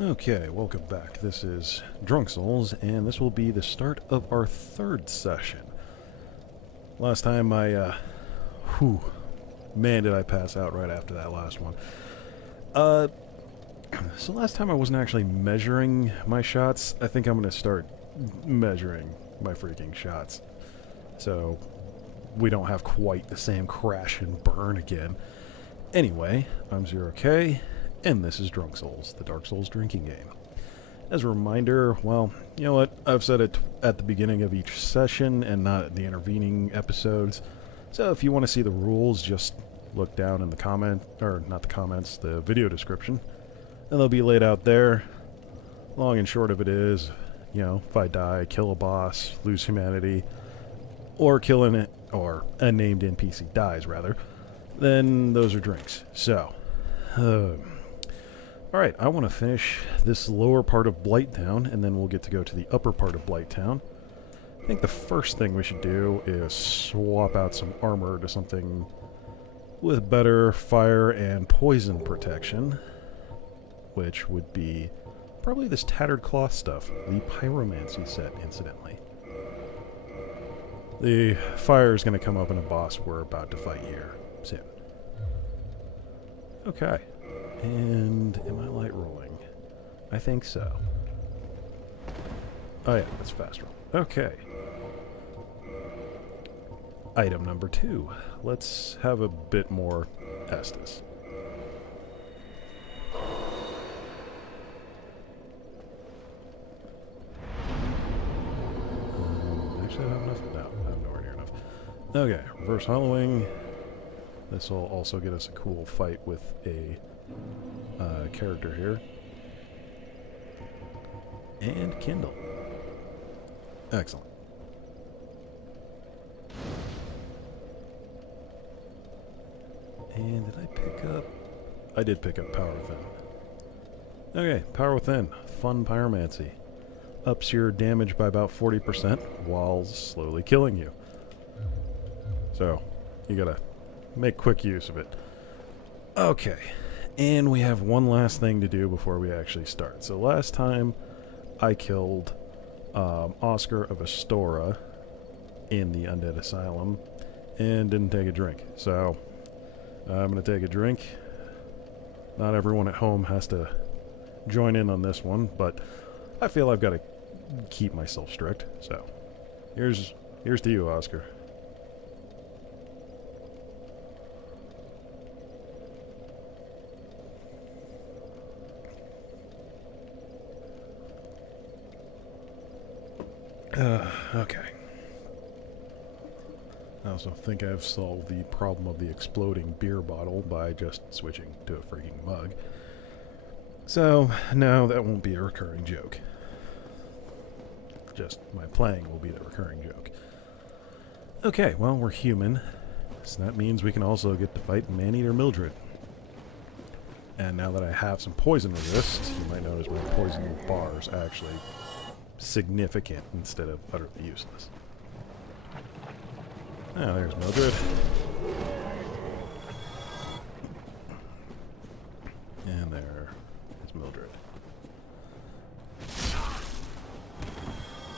Okay, welcome back. This is Drunk Souls, and this will be the start of our third session. Last time man did I pass out right after that last one. So last time I wasn't actually measuring my shots. I think I'm going to start measuring my freaking shots. So we don't have quite the same crash and burn again. Anyway, I'm 0K. And this is Drunk Souls, the Dark Souls drinking game. As a reminder, well, you know what? I've said it at the beginning of each session and not at the intervening episodes. So if you want to see the rules, just look down in the the video description. And they'll be laid out there. Long and short of it is, you know, if I die, kill a boss, lose humanity, or killing it, or a named NPC dies, rather, then those are drinks. So, alright, I want to finish this lower part of Blight Town, and then we'll get to go to the upper part of Blight Town. I think the first thing we should do is swap out some armor to something with better fire and poison protection, which would be probably this tattered cloth stuff, the pyromancy set, incidentally. The fire is going to come up in a boss we're about to fight here soon. Okay. And am I light rolling? I think so. Oh yeah, that's fast roll. Okay. Item number 2. Let's have a bit more Estus. Actually, I have enough? No, I have nowhere near enough. Okay, reverse hollowing. This will also get us a cool fight with a character here. And Kindle. Excellent. And did I pick up... I did pick up Power Within. Okay, Power Within. Fun pyromancy. Ups your damage by about 40% while slowly killing you. So, you gotta make quick use of it. Okay. And we have one last thing to do before we actually start. So last time I killed Oscar of Astora in the Undead Asylum and didn't take a drink. So I'm going to take a drink. Not everyone at home has to join in on this one, but I feel I've got to keep myself strict. So here's to you, Oscar. Okay. I also think I've solved the problem of the exploding beer bottle by just switching to a freaking mug. So, no, that won't be a recurring joke. Just my playing will be the recurring joke. Okay, well, we're human. So that means we can also get to fight Maneater Mildred. And now that I have some poison resist, you might notice my poison bar is actually significant instead of utterly useless. Ah, there's Mildred. And there is Mildred.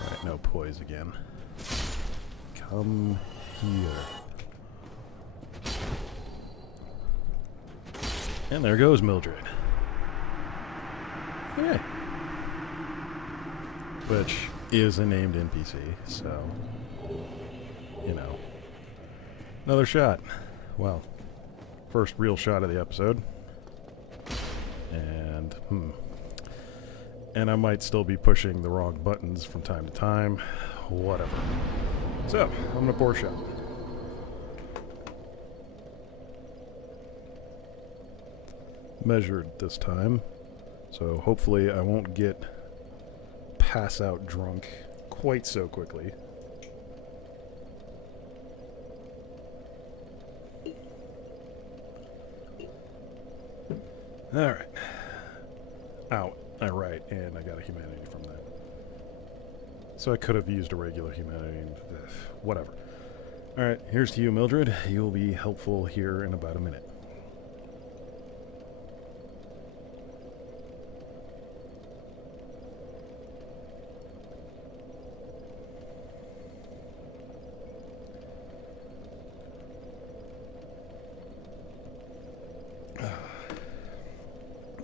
Alright, no poise again. Come here. And there goes Mildred. Okay. Which is a named NPC, so, you know. Another shot. Well, first real shot of the episode. And, And I might still be pushing the wrong buttons from time to time. Whatever. So, I'm gonna pour a shot. Measured this time. So hopefully I won't get pass out drunk quite so quickly. Alright. Ow. Alright, and I got a humanity from that. So I could have used a regular humanity and whatever. Alright, here's to you, Mildred. You'll be helpful here in about a minute.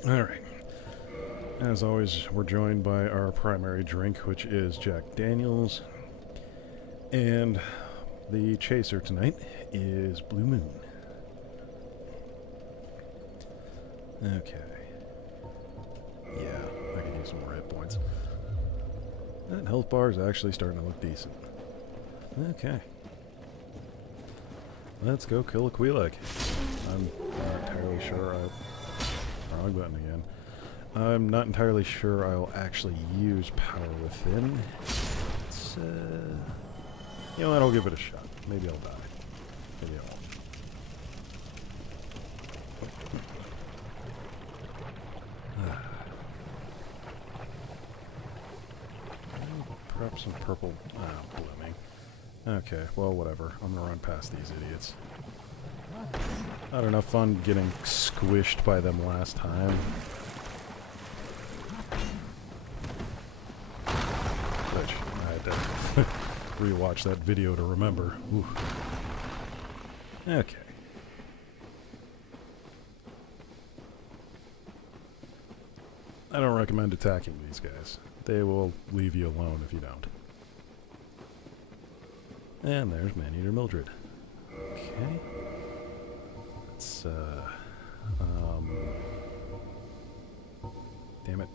Alright. As always, we're joined by our primary drink, which is Jack Daniels. And the chaser tonight is Blue Moon. Okay. Yeah, I can use some more hit points. That health bar is actually starting to look decent. Okay. Let's go kill a Quelaag. I'm not entirely sure wrong button again. I'm not entirely sure I'll actually use Power Within. It's, you know what, I'll give it a shot. Maybe I'll die. Maybe I won't. Perhaps some purple blooming. Okay, well, whatever. I'm gonna run past these idiots. I had enough fun getting squished by them last time. Which I had to rewatch that video to remember. Ooh. Okay. I don't recommend attacking these guys. They will leave you alone if you don't. And there's Maneater Mildred. Okay. Let's, damn it.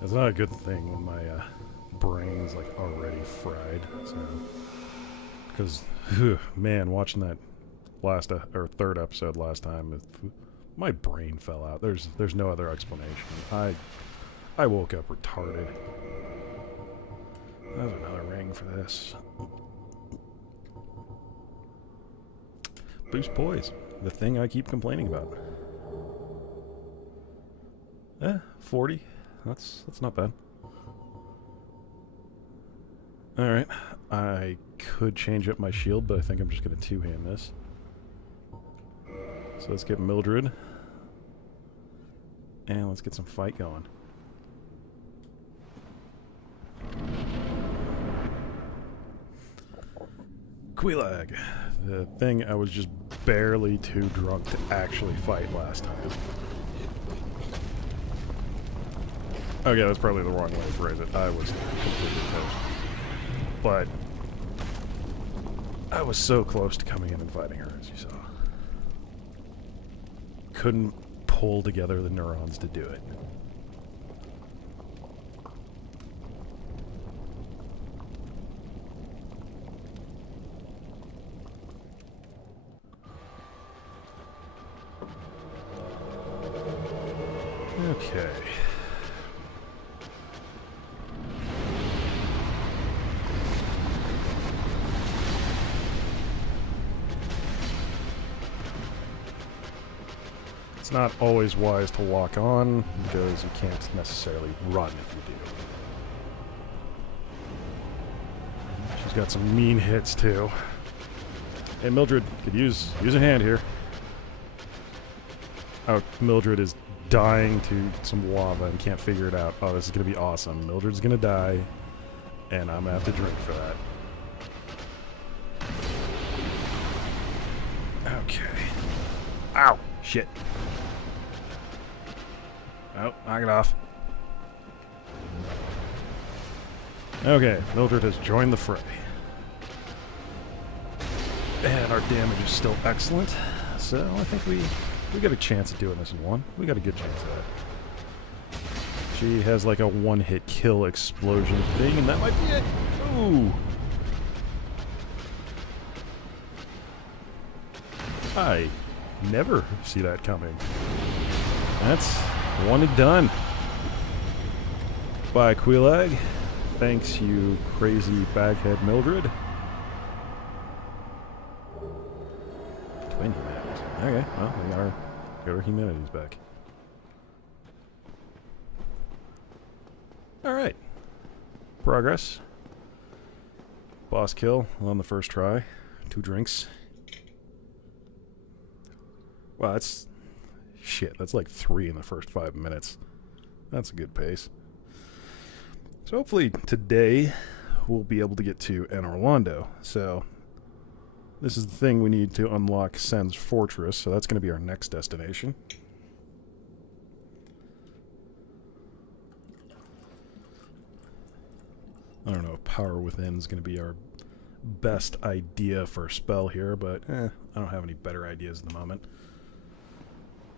That's not a good thing when my, brain's, like, already fried, so... Because, man, watching that last, or third episode last time, my brain fell out. There's no other explanation. I woke up retarded. There's another ring for this. Boost poise. The thing I keep complaining about. 40. That's not bad. Alright. I could change up my shield, but I think I'm just going to two-hand this. So let's get Mildred. And let's get some fight going. Quelaag. The thing I was just barely too drunk to actually fight last time. Okay, that's probably the wrong way to phrase it. I was completely toast. But I was so close to coming in and fighting her, as you saw. Couldn't pull together the neurons to do it. Okay. It's not always wise to walk on, because you can't necessarily run if you do. She's got some mean hits, too. Hey, Mildred, could use a hand here. Oh, Mildred is dying to some lava and can't figure it out. Oh, this is going to be awesome. Mildred's going to die, and I'm going to have to drink for that. Okay. Ow! Shit. Oh, knock it off. Okay, Mildred has joined the fray. And our damage is still excellent, so I think we got a chance at doing this in one. We got a good chance at that. She has like a one-hit kill explosion thing, and that might be it. Ooh. I never see that coming. That's one and done. Bye, Quelaag. Thanks, you crazy baghead Mildred. Twin humanities. Okay, well, we got our humanities back. Alright. Progress. Boss kill on the first try. 2 drinks. Wow, that's... Shit, that's like 3 in the first 5 minutes. That's a good pace. So hopefully today we'll be able to get to Orlando. So this is the thing we need to unlock Sen's Fortress, so that's going to be our next destination. Power Within is going to be our best idea for a spell here, but I don't have any better ideas at the moment.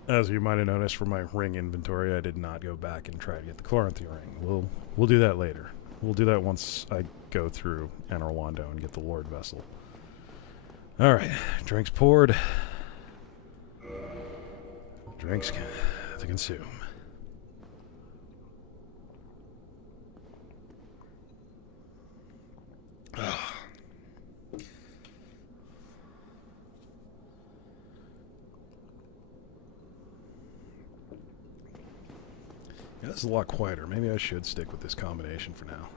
As you might have noticed from my ring inventory, I did not go back and try to get the Chloranthy ring. We'll do that later. We'll do that once I go through Anor Londo and get the Lord Vessel. Alright, drinks poured. Drinks to consume. Yeah, this is a lot quieter. Maybe I should stick with this combination for now.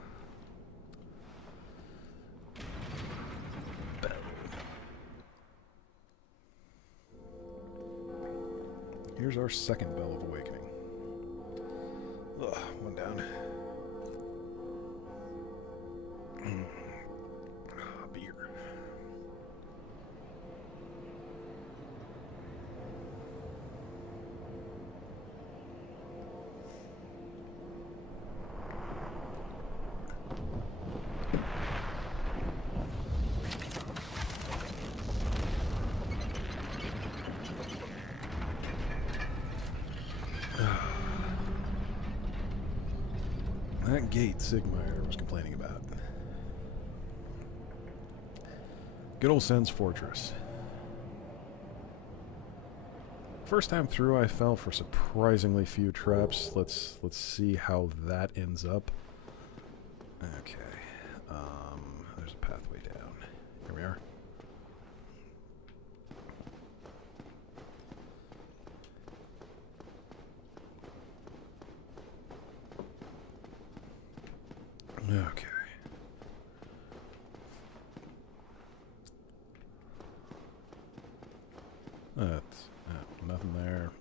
Here's our second Bell of Awakening. Ugh, one down. Beer. That gate Sigmire was complaining about. Good old Sen's Fortress. First time through, I fell for surprisingly few traps. Let's see how that ends up. Okay. There's a pathway down. Here we are. Okay. That's nothing there.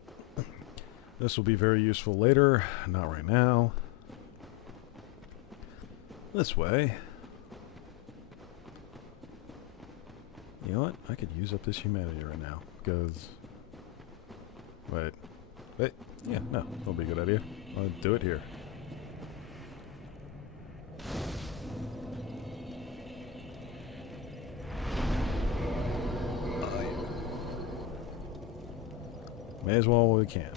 This will be very useful later, not right now. This way. You know what? I could use up this humanity right now, because... Wait. Yeah, no, that'll be a good idea. I'll do it here. May as well while we can.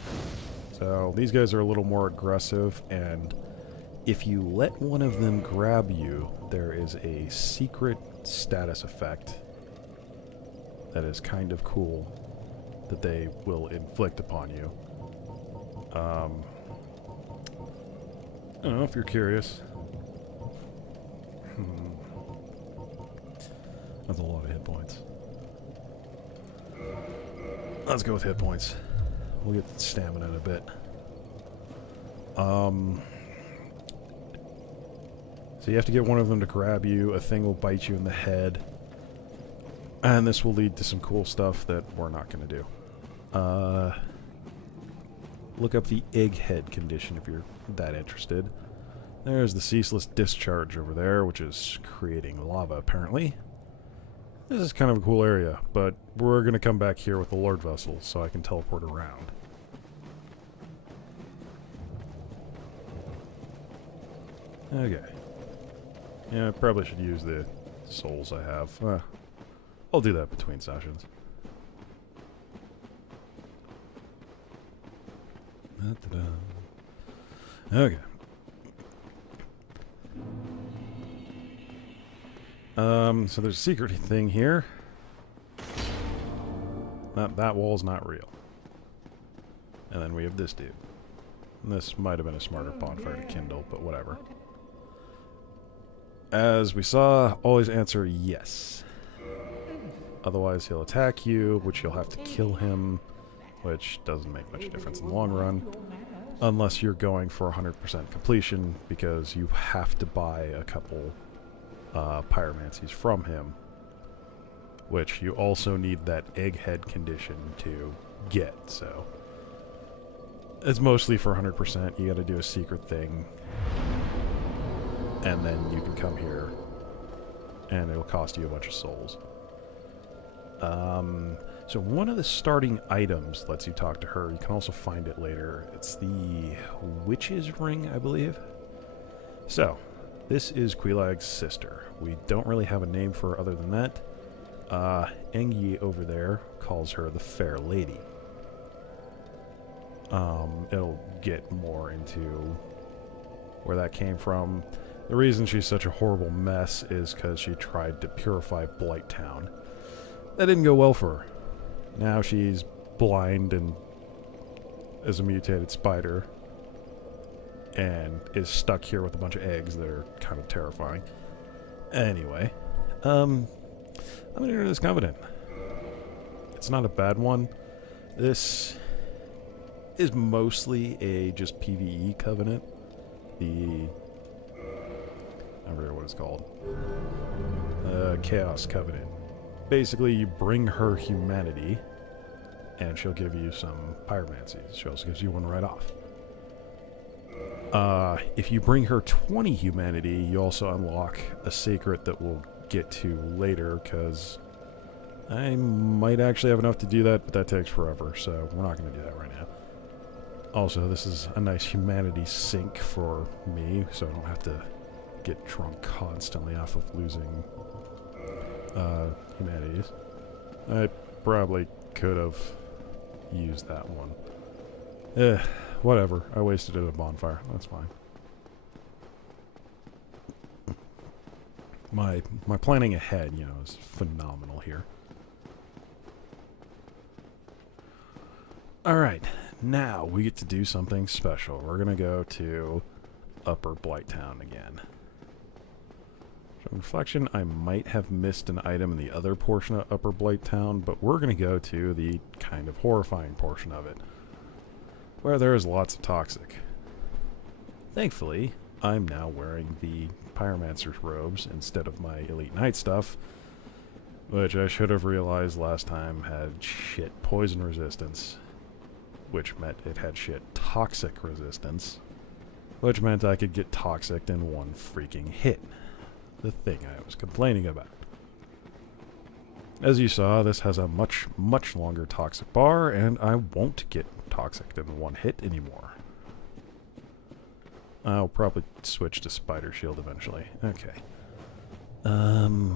So these guys are a little more aggressive, and if you let one of them grab you, there is a secret status effect that is kind of cool that they will inflict upon you. I don't know if you're curious. That's a lot of hit points. Let's go with hit points. We'll get stamina in a bit. So you have to get one of them to grab you. A thing will bite you in the head. And this will lead to some cool stuff that we're not going to do. Look up the egghead condition if you're that interested. There's the ceaseless discharge over there, which is creating lava, apparently. This is kind of a cool area, but we're going to come back here with the Lord Vessel so I can teleport around. Okay. Yeah, I probably should use the souls I have. I'll do that between sessions. Okay. So there's a secret thing here. That wall's not real. And then we have this dude. And this might have been a smarter bonfire to kindle, but whatever. As we saw, always answer yes. Otherwise he'll attack you, which you'll have to kill him, which doesn't make much difference in the long run. Unless you're going for 100% completion, because you have to buy a couple pyromancies from him, which you also need that egghead condition to get, so it's mostly for 100%. You gotta do a secret thing, and then you can come here, and it'll cost you a bunch of souls. So one of the starting items lets you talk to her. You can also find it later. It's the Witch's Ring, I believe. So, This is Quelaag's sister. We don't really have a name for her other than that. Engi over there calls her the Fair Lady. It'll get more into where that came from. The reason she's such a horrible mess is because she tried to purify Blight Town. That didn't go well for her. Now she's blind and is a mutated spider and is stuck here with a bunch of eggs that are kind of terrifying. Anyway, I'm gonna enter this covenant. It's not a bad one. This is mostly a just PvE covenant. I forget what it's called. Chaos Covenant. Basically, you bring her humanity, and she'll give you some pyromancy. She also gives you one right off. If you bring her 20 humanity, you also unlock a secret that we'll get to later, because I might actually have enough to do that, but that takes forever, so we're not going to do that right now. Also, this is a nice humanity sink for me, so I don't have to get drunk constantly off of losing humanities. I probably could have used that one. Whatever. I wasted it at a bonfire. That's fine. My planning ahead, you know, is phenomenal here. Alright, now we get to do something special. We're gonna go to Upper Blight Town again. So on reflection, I might have missed an item in the other portion of Upper Blight Town, but we're gonna go to the kind of horrifying portion of it, where there is lots of toxic. Thankfully, I'm now wearing the Pyromancer's robes instead of my Elite Knight stuff, which I should have realized last time had shit poison resistance, which meant it had shit toxic resistance, which meant I could get toxic in one freaking hit. The thing I was complaining about. As you saw, this has a much, much longer toxic bar, and I won't get toxic in one hit anymore. I'll probably switch to Spider Shield eventually. Okay. I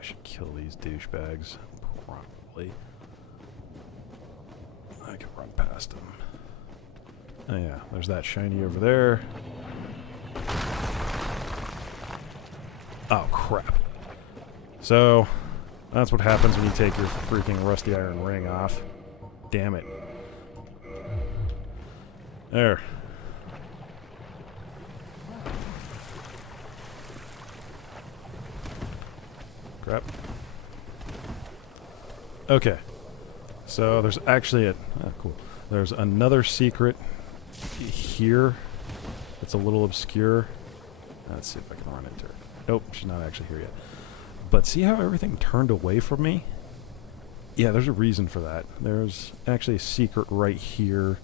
should kill these douchebags. Probably. I can run past them. Oh yeah, there's that shiny over there. Oh crap. So, that's what happens when you take your freaking rusty iron ring off. Damn it. There. Crap. Okay. So there's actually cool. There's another secret here. It's a little obscure. Let's see if I can run into her. Nope, she's not actually here yet. But see how everything turned away from me? Yeah, there's a reason for that. There's actually a secret right here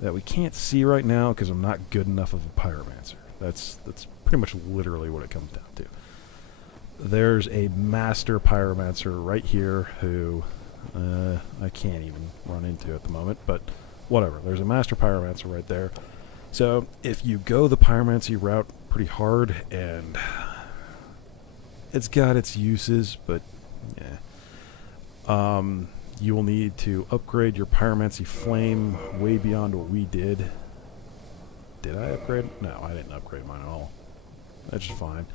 that we can't see right now because I'm not good enough of a pyromancer. That's pretty much literally what it comes down to. There's a master pyromancer right here who I can't even run into at the moment, but whatever. There's a master pyromancer right there. So if you go the pyromancy route pretty hard, and it's got its uses, but yeah. You will need to upgrade your pyromancy flame way beyond what we did. Did I upgrade? No, I didn't upgrade mine at all. That's just fine.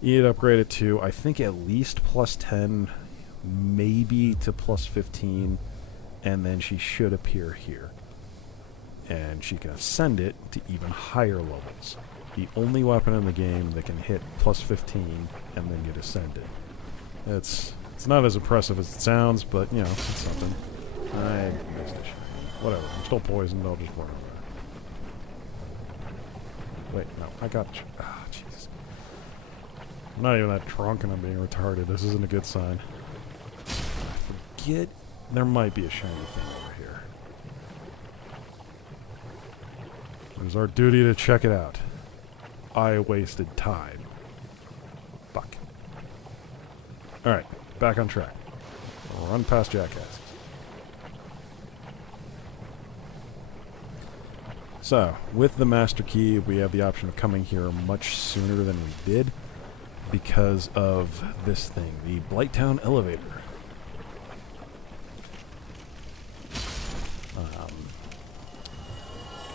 You need to upgrade it to, I think, at least plus 10, maybe to plus 15, and then she should appear here. And she can ascend it to even higher levels. The only weapon in the game that can hit plus 15 and then get ascended. It's not as impressive as it sounds, but, you know, it's something. I missed it. Whatever. I'm still poisoned. I'll just run over. Wait, no. I got you. Ah, Jesus. I'm not even that drunk and I'm being retarded. This isn't a good sign. I forget. There might be a shiny thing over here. It was our duty to check it out. I wasted time. Fuck. Alright, back on track. I'll run past jackasses. So, with the master key, we have the option of coming here much sooner than we did because of this thing, the Blight Town elevator.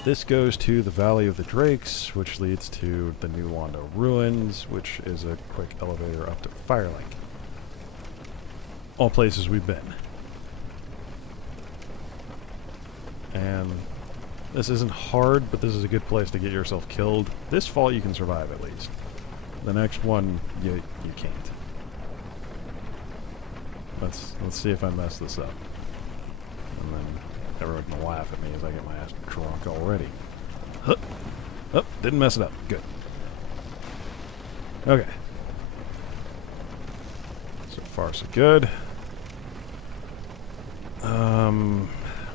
This goes to the Valley of the Drakes, which leads to the New Londo Ruins, which is a quick elevator up to Firelink. All places we've been. And this isn't hard, but this is a good place to get yourself killed. This fall you can survive at least. The next one, you can't. Let's see if I mess this up. And then everyone can laugh at me as I get my ass drunk already. Huh. Oh, didn't mess it up. Good. Okay. So far, so good.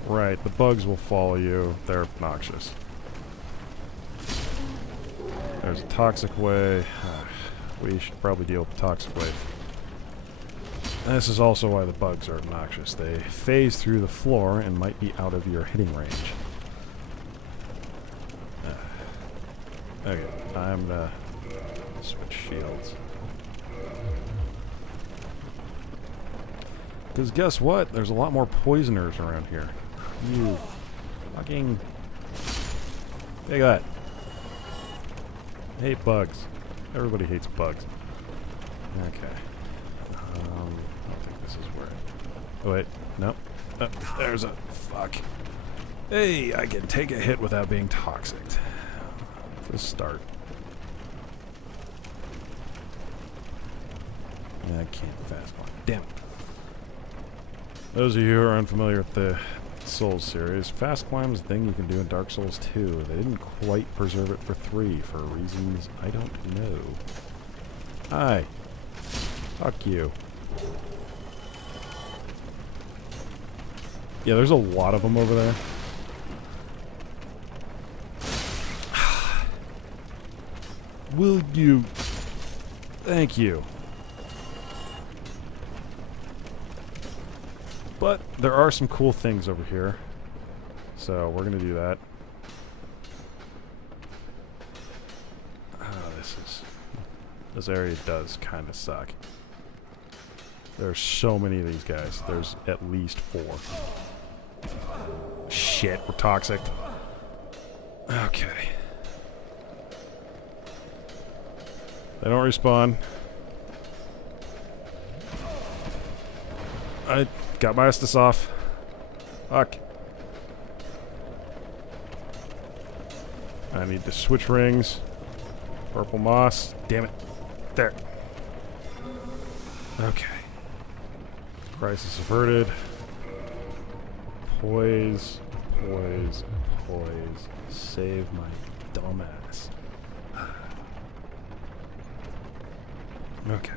Right, the bugs will follow you. They're obnoxious. There's a toxic way. We should probably deal with the toxic way. And this is also why the bugs are obnoxious. They phase through the floor and might be out of your hitting range. Okay, I'm gonna switch shields. Because guess what? There's a lot more poisoners around here. You fucking... Take that. I hate bugs. Everybody hates bugs. Okay. I don't think this is where... Oh, wait. Nope. There's a... Fuck. Hey, I can take a hit without being toxic. Let's start. I can't fast walk. Damn it. Those of you who are unfamiliar with the Souls series, fast climb is a thing you can do in Dark Souls 2. They didn't quite preserve it for 3 for reasons I don't know. Hi. Fuck you. Yeah, there's a lot of them over there. Will you... Thank you. But there are some cool things over here. So we're going to do that. This area does kind of suck. There's so many of these guys. There's at least 4. Shit, we're toxic. Okay. They don't respawn. I got my Estus off. Fuck. I need to switch rings. Purple moss. Damn it. There. Okay. Crisis averted. Poise. Poise. Poise. Save my dumbass. Okay.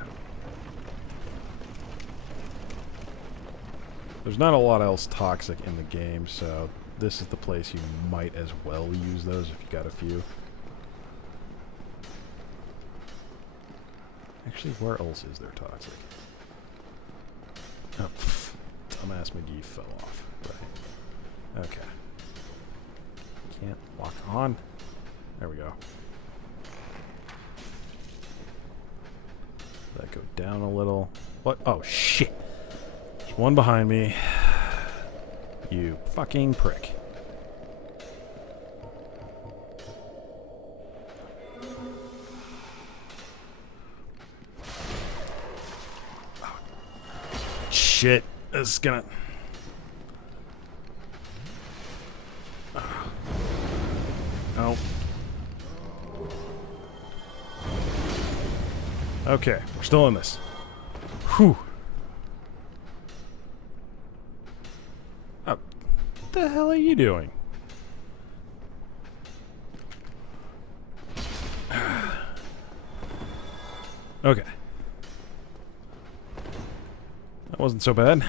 There's not a lot else toxic in the game, so this is the place you might as well use those if you got a few. Actually, where else is there toxic? Oh, pff, dumbass McGee fell off. Right. Okay. Can't lock on. There we go. That go down a little. What? Oh, shit. There's one behind me. You fucking prick. Oh. Shit. This is gonna... Oh. Okay, we're still in this. Whew. Oh, what the hell are you doing? Okay. That wasn't so bad.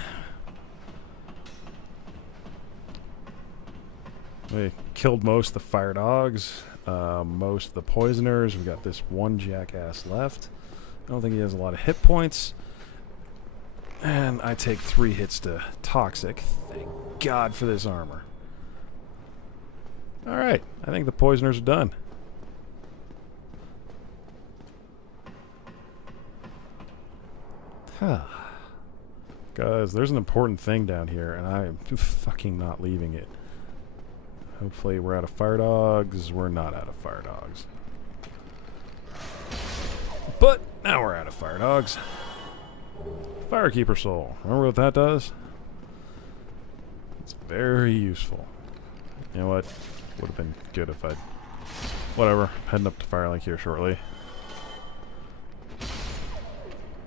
We killed most of the fire dogs, most of the poisoners. We got this one jackass left. I don't think he has a lot of hit points. And I take 3 hits to toxic. Thank God for this armor. Alright, I think the poisoners are done. Guys, there's an important thing down here, and I am fucking not leaving it. Hopefully we're out of fire dogs. We're not out of fire dogs. But now we're out of fire dogs. Firekeeper soul. Remember what that does? It's very useful. You know what? Would have been good if I'd... Whatever. Heading up to Firelink here shortly.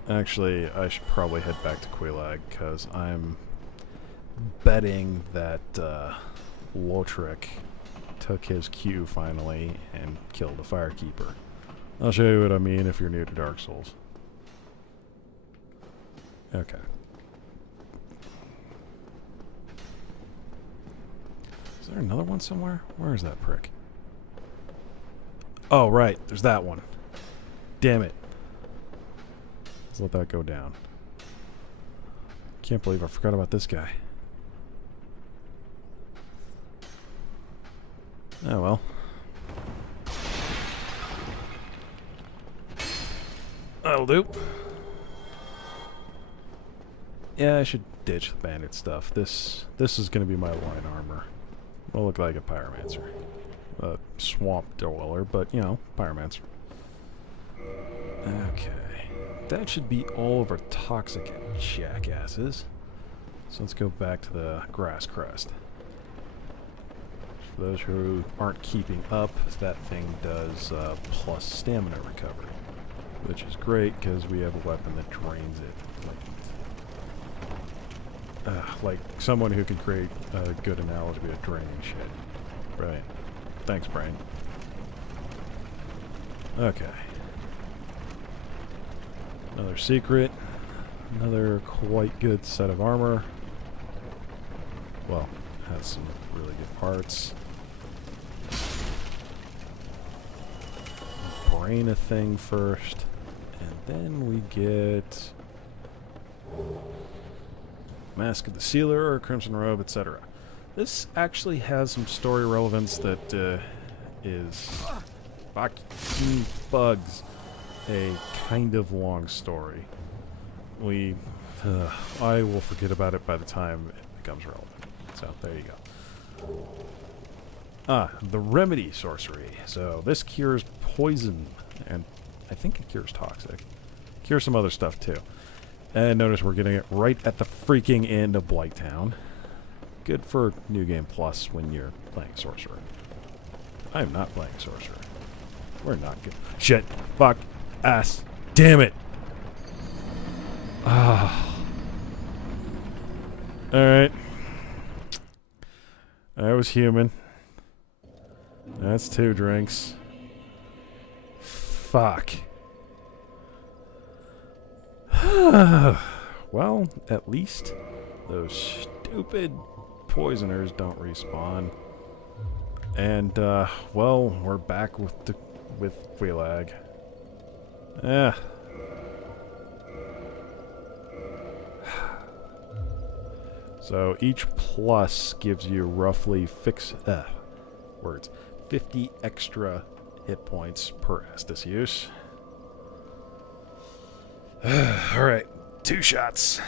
Actually, I should probably head back to Quelaag, because I'm betting that Lothric took his cue finally and killed a Firekeeper. I'll show you what I mean if you're new to Dark Souls. Okay. Is there another one somewhere? Where is that prick? Oh, right. There's that one. Damn it. Let's let that go down. Can't believe I forgot about this guy. Oh well. That'll do. Yeah, I should ditch the bandit stuff. This is going to be my line armor. Will look like a pyromancer. A swamp dweller, but, you know, pyromancer. Okay. That should be all of our toxic jackasses. So let's go back to the grass crest. For those who aren't keeping up, that thing does plus stamina recovery, which is great because we have a weapon that drains it. Like someone who can create a good analogy of draining shit. Brilliant. Thanks, brain. Okay. Another secret. Another quite good set of armor. Well, has some really good parts. Brain a thing first. And then we get Mask of the Sealer, or Crimson Robe, etc. This actually has some story relevance that is fucking bugs a kind of long story. I will forget about it by the time it becomes relevant. So there you go. The remedy sorcery. So this cures poison, and I think it cures toxic. Cures some other stuff too. And notice we're getting it right at the freaking end of Blight Town. Good for New Game Plus when you're playing Sorcerer. I am not playing Sorcerer. We're not good. Shit. Fuck. Ass. Damn it. Ah. Alright. I was human. That's 2 drinks. Fuck. Well, at least those stupid poisoners don't respawn. And, well, we're back with Quelaag. So each plus gives you roughly 50 extra hit points per Estus use. Alright, 2 shots.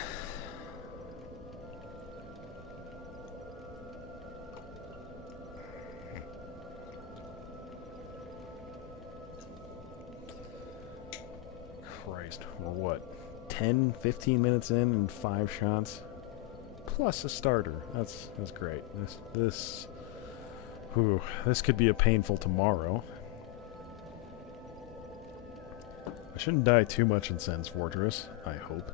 Christ, we're what, 10, 15 minutes in and 5 shots? Plus a starter. That's great. This could be a painful tomorrow. I shouldn't die too much in Sen's Fortress, I hope.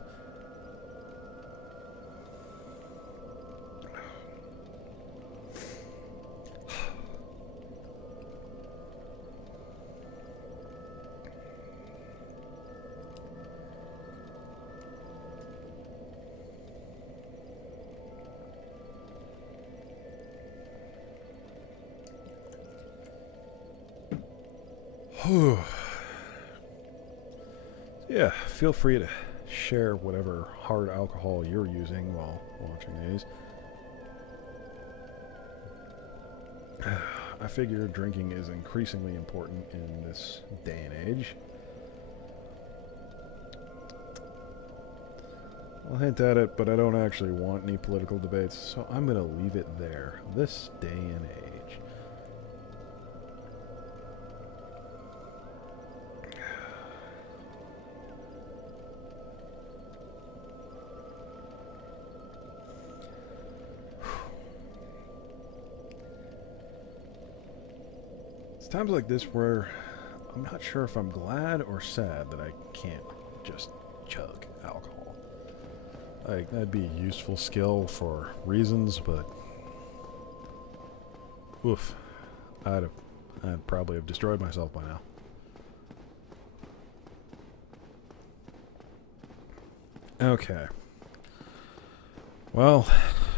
Yeah, feel free to share whatever hard alcohol you're using while watching these. I figure drinking is increasingly important in this day and age. I'll hint at it, but I don't actually want any political debates, so I'm going to leave it there. This day and age. It's times like this where I'm not sure if I'm glad or sad that I can't just chug alcohol. Like, that'd be a useful skill for reasons, but oof, I'd probably have destroyed myself by now. Okay. Well,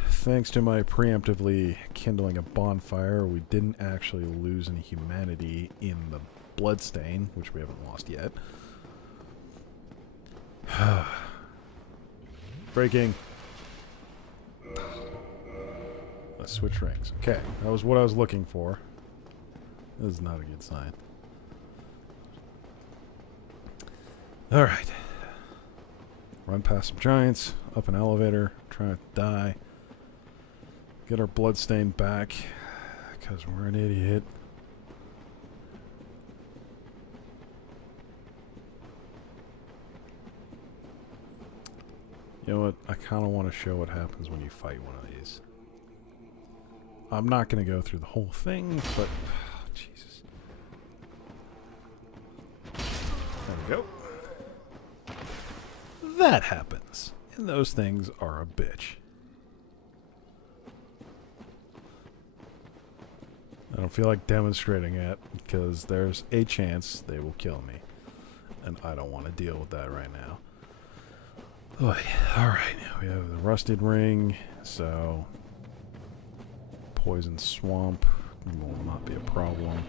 thanks to my preemptively kindling a bonfire, we didn't actually lose any humanity in the bloodstain, which we haven't lost yet. Breaking. Let's switch rings. Okay, that was what I was looking for. This is not a good sign. Alright. Run past some giants, up an elevator, try not to die. Get our bloodstain back, because we're an idiot. You know what? I kind of want to show what happens when you fight one of these. I'm not going to go through the whole thing, but... Oh, Jesus. There we go. That happens. And those things are a bitch. I don't feel like demonstrating it, because there's a chance they will kill me. And I don't want to deal with that right now. Alright, we have the rusted ring, so poison swamp will not be a problem.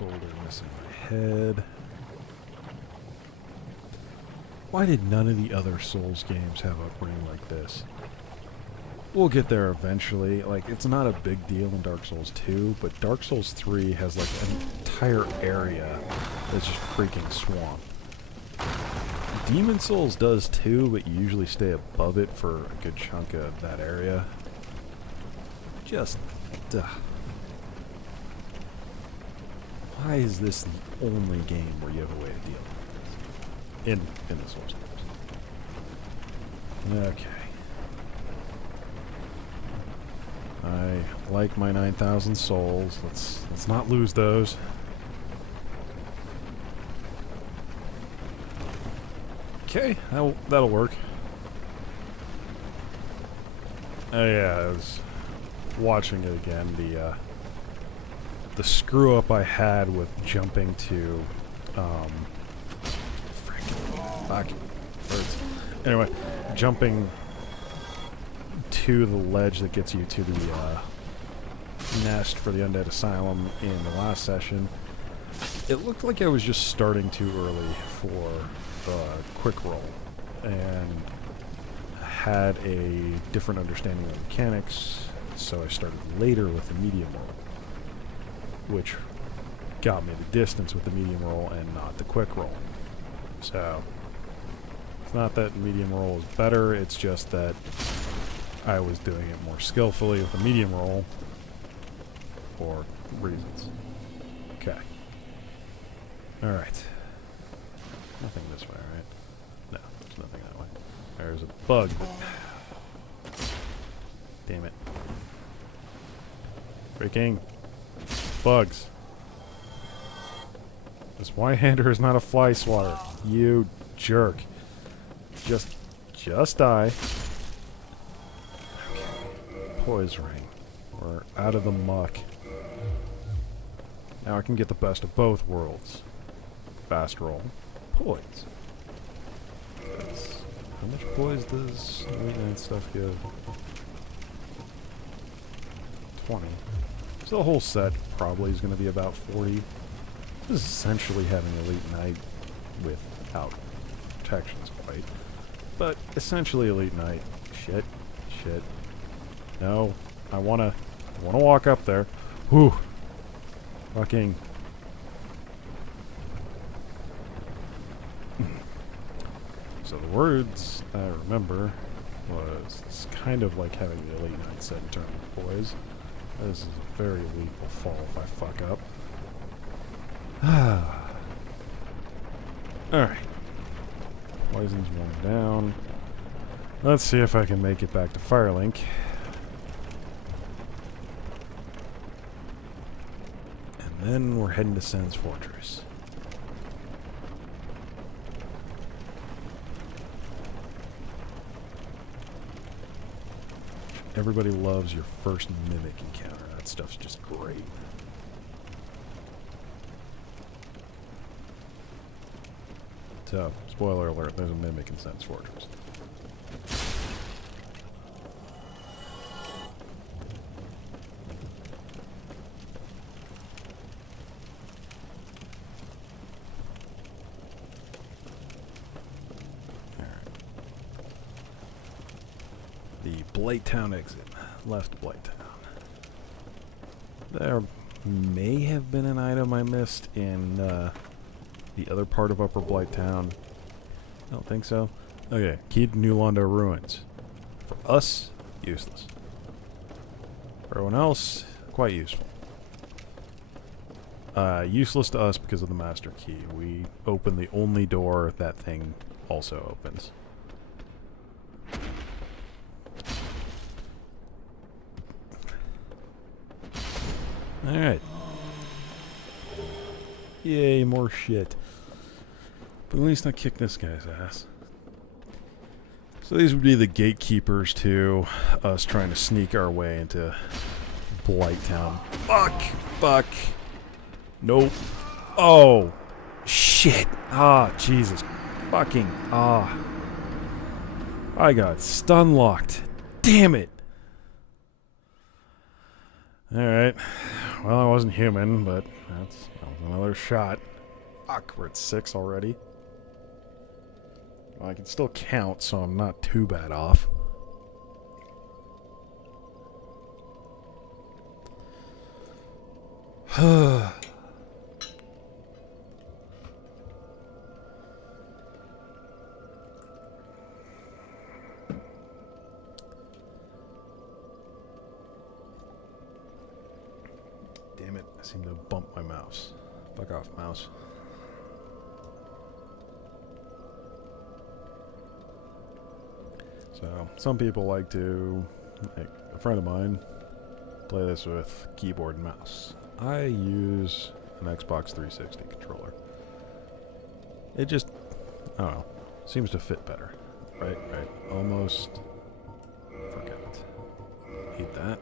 Boulder missing my head. Why did none of the other Souls games have a ring like this? We'll get there eventually. Like, it's not a big deal in Dark Souls 2, but Dark Souls 3 has like an entire area that's just freaking swamp. Demon Souls does too, but you usually stay above it for a good chunk of that area. Just, why is this the only game where you have a way to deal with this? In the Souls games. Okay. I like my 9,000 souls. Let's not lose those. Okay, that'll work. Oh yeah, I was watching it again. The screw up I had with jumping to fuck birds. Anyway, jumping to the ledge that gets you to the nest for the Undead Asylum in the last session. It looked like I was just starting too early for the quick roll, and had a different understanding of the mechanics, so I started later with the medium roll, which got me the distance with the medium roll and not the quick roll. So it's not that medium roll is better, it's just that I was doing it more skillfully with the medium roll for reasons. Okay. Alright. Nothing this way, right? No, there's nothing that way. There's a bug. Damn it. Breaking. Bugs. This Y-hander is not a fly swatter. You jerk. Just die. Poise ring. We're out of the muck. Now I can get the best of both worlds. Fast roll. Poise. How much poise does Elite Knight stuff give? 20. So the whole set probably is going to be about 40. This is essentially having Elite Knight without protections quite. But essentially Elite Knight. Shit. No. I wanna walk up there. Whew. Fucking. So the words I remember was, it's kind of like having the Elite Knight set in tournament, boys. This is a very lethal fall if I fuck up. Alright. Poison's worn down. Let's see if I can make it back to Firelink. And then we're heading to Sen's Fortress. Everybody loves your first mimic encounter. That stuff's just great. So, spoiler alert, there's a mimic in Sen's Fortress. The Blight Town exit. Left Blight Town. There may have been an item I missed in the other part of Upper Blight Town. I don't think so. Okay, key to New Londo Ruins. For us, useless. For everyone else, quite useful. Useless to us because of the master key. We open the only door that thing also opens. Alright. Yay, more shit. But at least I kicked this guy's ass. So these would be the gatekeepers to us trying to sneak our way into Blight Town. Fuck! Fuck! Nope. Oh! Shit! Ah, Jesus. Fucking. Ah. I got stun locked. Damn it! Alright. Well, I wasn't human, but that was another shot. Fuck, we're at 6 already. Well, I can still count, so I'm not too bad off. Damn it, I seem to have bumped my mouse. Fuck off, mouse. So, some people like to, like a friend of mine, play this with keyboard and mouse. I use an Xbox 360 controller. It just, I don't know, seems to fit better. Right, almost, forget it. Eat that.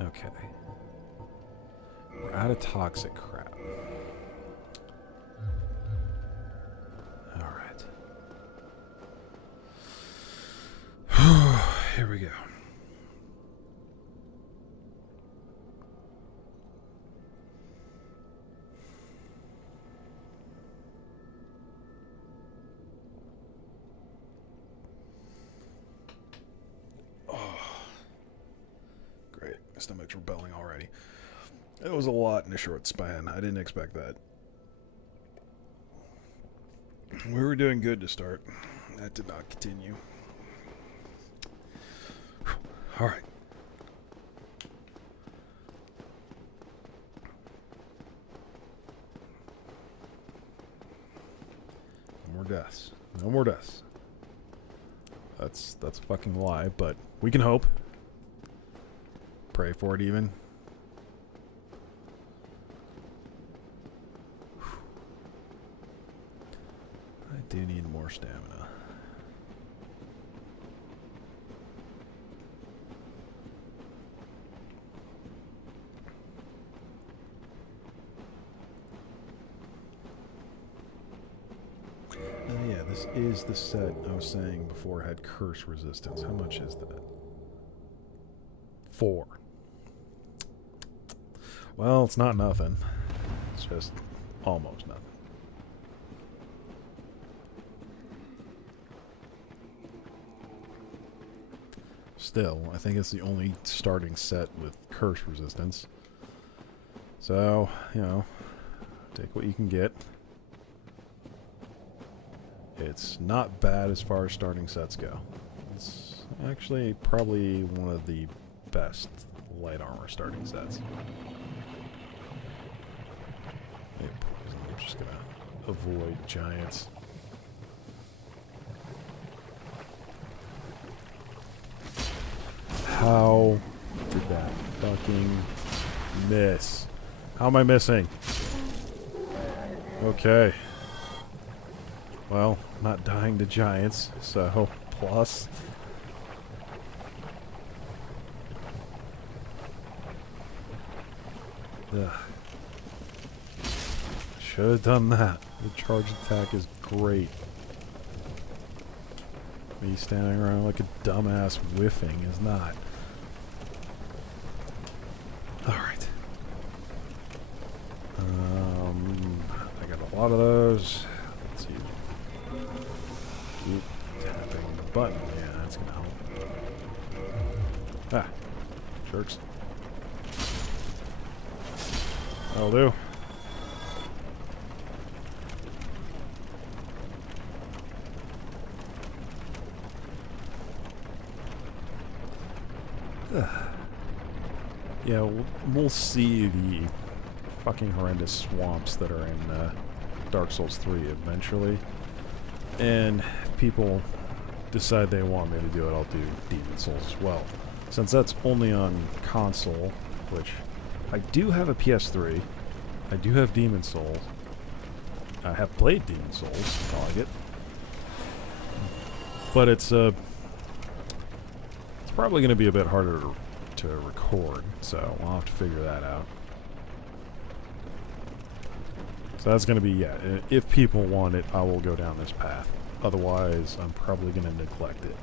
Okay. We're out of toxic crap. Alright. Here we go. Great. My stomach's rebelling already. It was a lot in a short span. I didn't expect that. We were doing good to start. That did not continue. Alright. No more deaths. No more deaths. That's a fucking lie, but we can hope. Pray for it even. I do need more stamina. Yeah, this is the set I was saying before had curse resistance. How much is that? 4. Well, it's not nothing. It's just almost nothing. Still, I think it's the only starting set with curse resistance. So, you know, take what you can get. It's not bad as far as starting sets go. It's actually probably one of the best light armor starting sets. I'm just gonna avoid giants. How did that fucking miss? How am I missing? Okay. Well, not dying to giants, so plus. Ugh. Should have done that. The charge attack is great. Me standing around like a dumbass whiffing is not. Alright. I got a lot of those. Let's see. Keep tapping the button. Yeah, that's gonna help. Ah. Jerks. That'll do. Yeah, we'll see the fucking horrendous swamps that are in Dark Souls 3 eventually. And if people decide they want me to do it, I'll do Demon Souls as well. Since that's only on console, which I do have a PS3, I do have Demon Souls. I have played Demon Souls, I like it. But it's probably going to be a bit harder to record, so I'll have to figure that out. So that's going to be, yeah, if people want it, I will go down this path. Otherwise, I'm probably going to neglect it.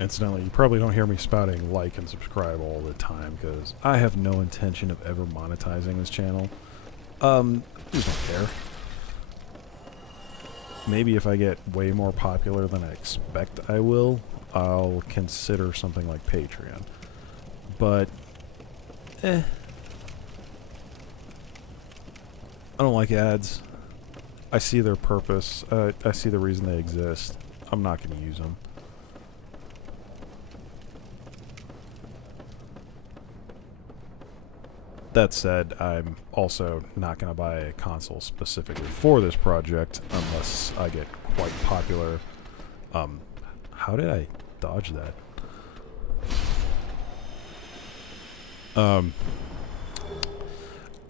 Incidentally, you probably don't hear me spouting like and subscribe all the time, because I have no intention of ever monetizing this channel. Please don't care. Maybe if I get way more popular than I expect I will, I'll consider something like Patreon. But, I don't like ads. I see their purpose. I see the reason they exist. I'm not going to use them. That said, I'm also not going to buy a console specifically for this project unless I get quite popular. How did I dodge that?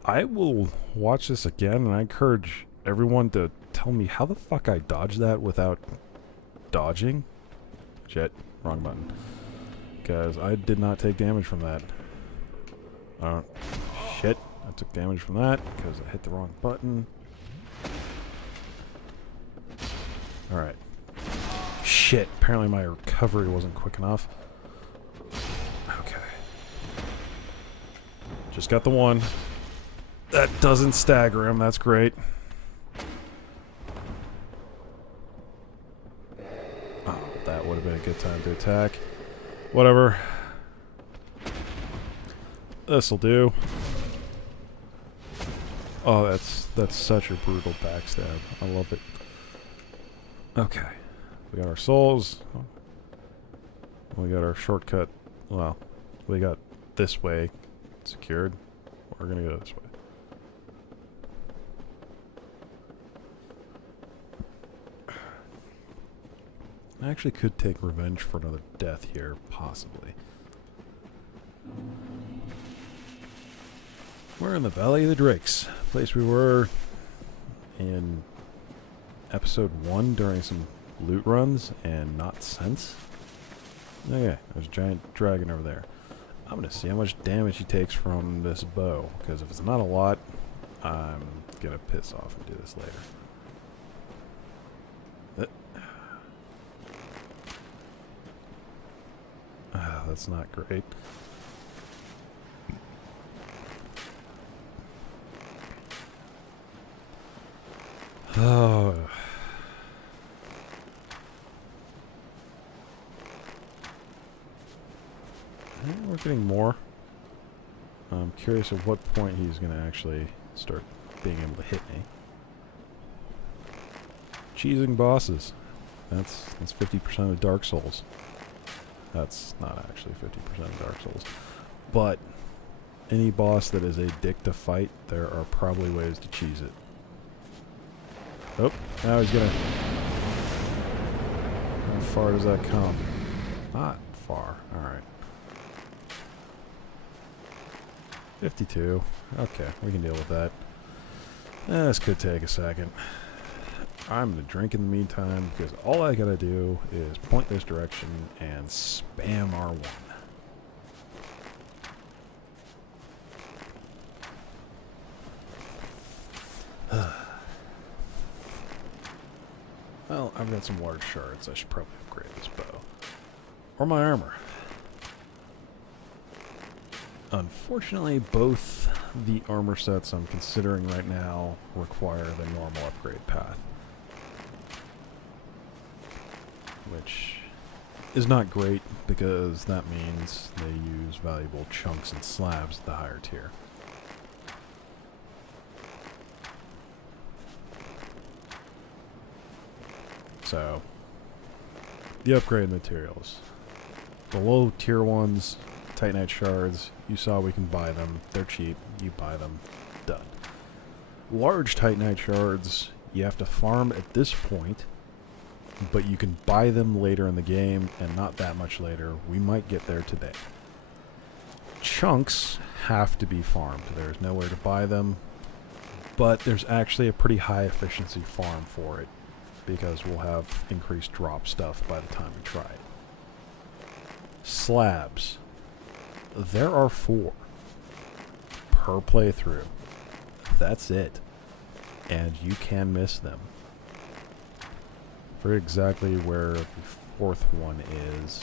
I will watch this again, and I encourage everyone to tell me how the fuck I dodged that without dodging. Shit, wrong button. Because I did not take damage from that. Shit, I took damage from that because I hit the wrong button. Alright. Shit, apparently my recovery wasn't quick enough. Okay. Just got the one. That doesn't stagger him, that's great. Oh, that would have been a good time to attack. Whatever. This'll do. Oh, that's such a brutal backstab. I love it. Okay. We got our souls. We got our shortcut. Well, we got this way secured. We're gonna go this way. I actually could take revenge for another death here, possibly. We're in the Valley of the Drakes, place we were in episode 1 during some loot runs, and not since. Okay, there's a giant dragon over there. I'm going to see how much damage he takes from this bow, because if it's not a lot, I'm going to piss off and do this later. That's not great. Oh, Oh. We're getting more. I'm curious at what point he's going to actually start being able to hit me. Cheesing bosses. That's 50% of Dark Souls. That's not actually 50% of Dark Souls. But any boss that is a dick to fight, there are probably ways to cheese it. Oh, now he's gonna... How far does that come? Not far. Alright. 52. Okay, we can deal with that. This could take a second. I'm gonna drink in the meantime, because all I gotta do is point this direction and spam R1. Well, I've got some large shards. I should probably upgrade this bow. Or my armor. Unfortunately, both the armor sets I'm considering right now require the normal upgrade path. Which is not great, because that means they use valuable chunks and slabs at the higher tier. So, the upgrade materials. The low tier ones, Titanite shards, you saw we can buy them. They're cheap. You buy them. Done. Large Titanite shards, you have to farm at this point, but you can buy them later in the game, and not that much later. We might get there today. Chunks have to be farmed. There's nowhere to buy them, but there's actually a pretty high efficiency farm for it, because we'll have increased drop stuff by the time we try it. Slabs. There are 4 per playthrough. That's it. And you can miss them. For exactly where the 4th one is.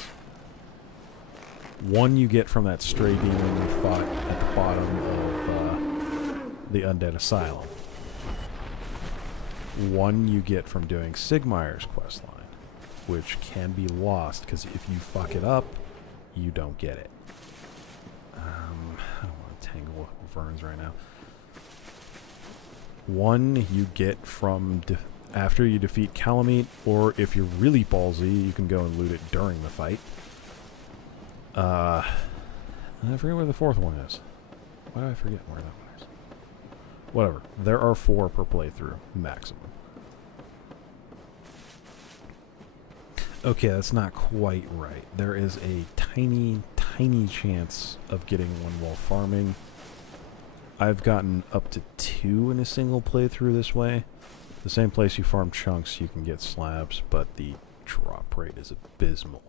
One you get from that stray demon we fought at the bottom of the Undead Asylum. One you get from doing Sigmire's questline, which can be lost, because if you fuck it up, you don't get it. I don't want to tangle with Verns right now. One you get from after you defeat Calamite, or if you're really ballsy, you can go and loot it during the fight. I forget where the 4th one is. Why do I forget where that one is? Whatever. There are 4 per playthrough, maximum. Okay, that's not quite right. There is a tiny, tiny chance of getting one while farming. I've gotten up to 2 in a single playthrough this way. The same place you farm chunks, you can get slabs, but the drop rate is abysmal.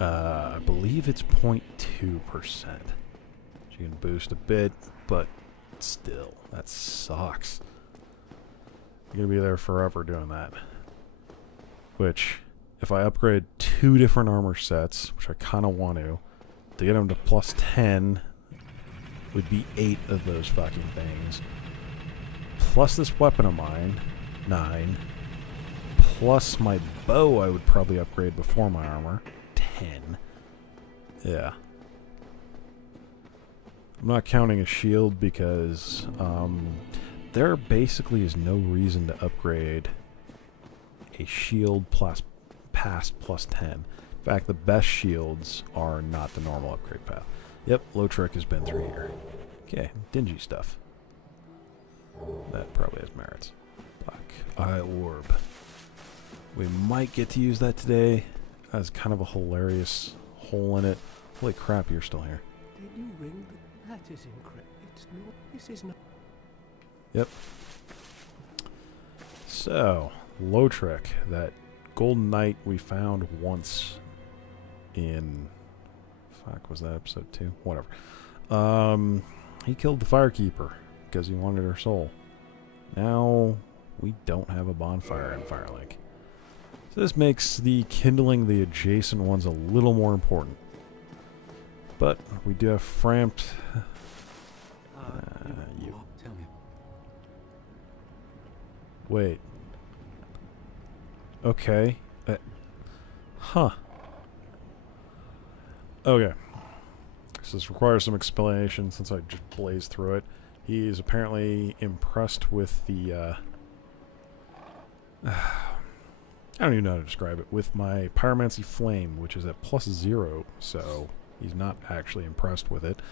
I believe it's 0.2%. You can boost a bit, but still, that sucks. You're gonna be there forever doing that. Which, if I upgrade 2 different armor sets, which I kind of want to get them to plus 10, would be 8 of those fucking things. Plus this weapon of mine, 9. Plus my bow I would probably upgrade before my armor, 10. Yeah. I'm not counting a shield because there basically is no reason to upgrade a shield past plus 10. In fact, the best shields are not the normal upgrade path. Yep, Lautrec has been through here. Okay, dingy stuff. That probably has merits. Black Eye Orb. We might get to use that today. That's kind of a hilarious hole in it. Holy crap, you're still here. Did you ring? That is incorrect. It's no. This is not. Yep. So, Lautrec, that golden knight we found once in... Fuck, was that episode 2? Whatever. He killed the Firekeeper because he wanted her soul. Now, we don't have a bonfire in Firelink. So this makes the kindling the adjacent ones a little more important. But we do have Framped. You. Tell me. Wait. Okay. Huh. Okay. So this requires some explanation since I just blazed through it. He is apparently impressed with the, I don't even know how to describe it, with my pyromancy flame, which is at +0, so he's not actually impressed with it.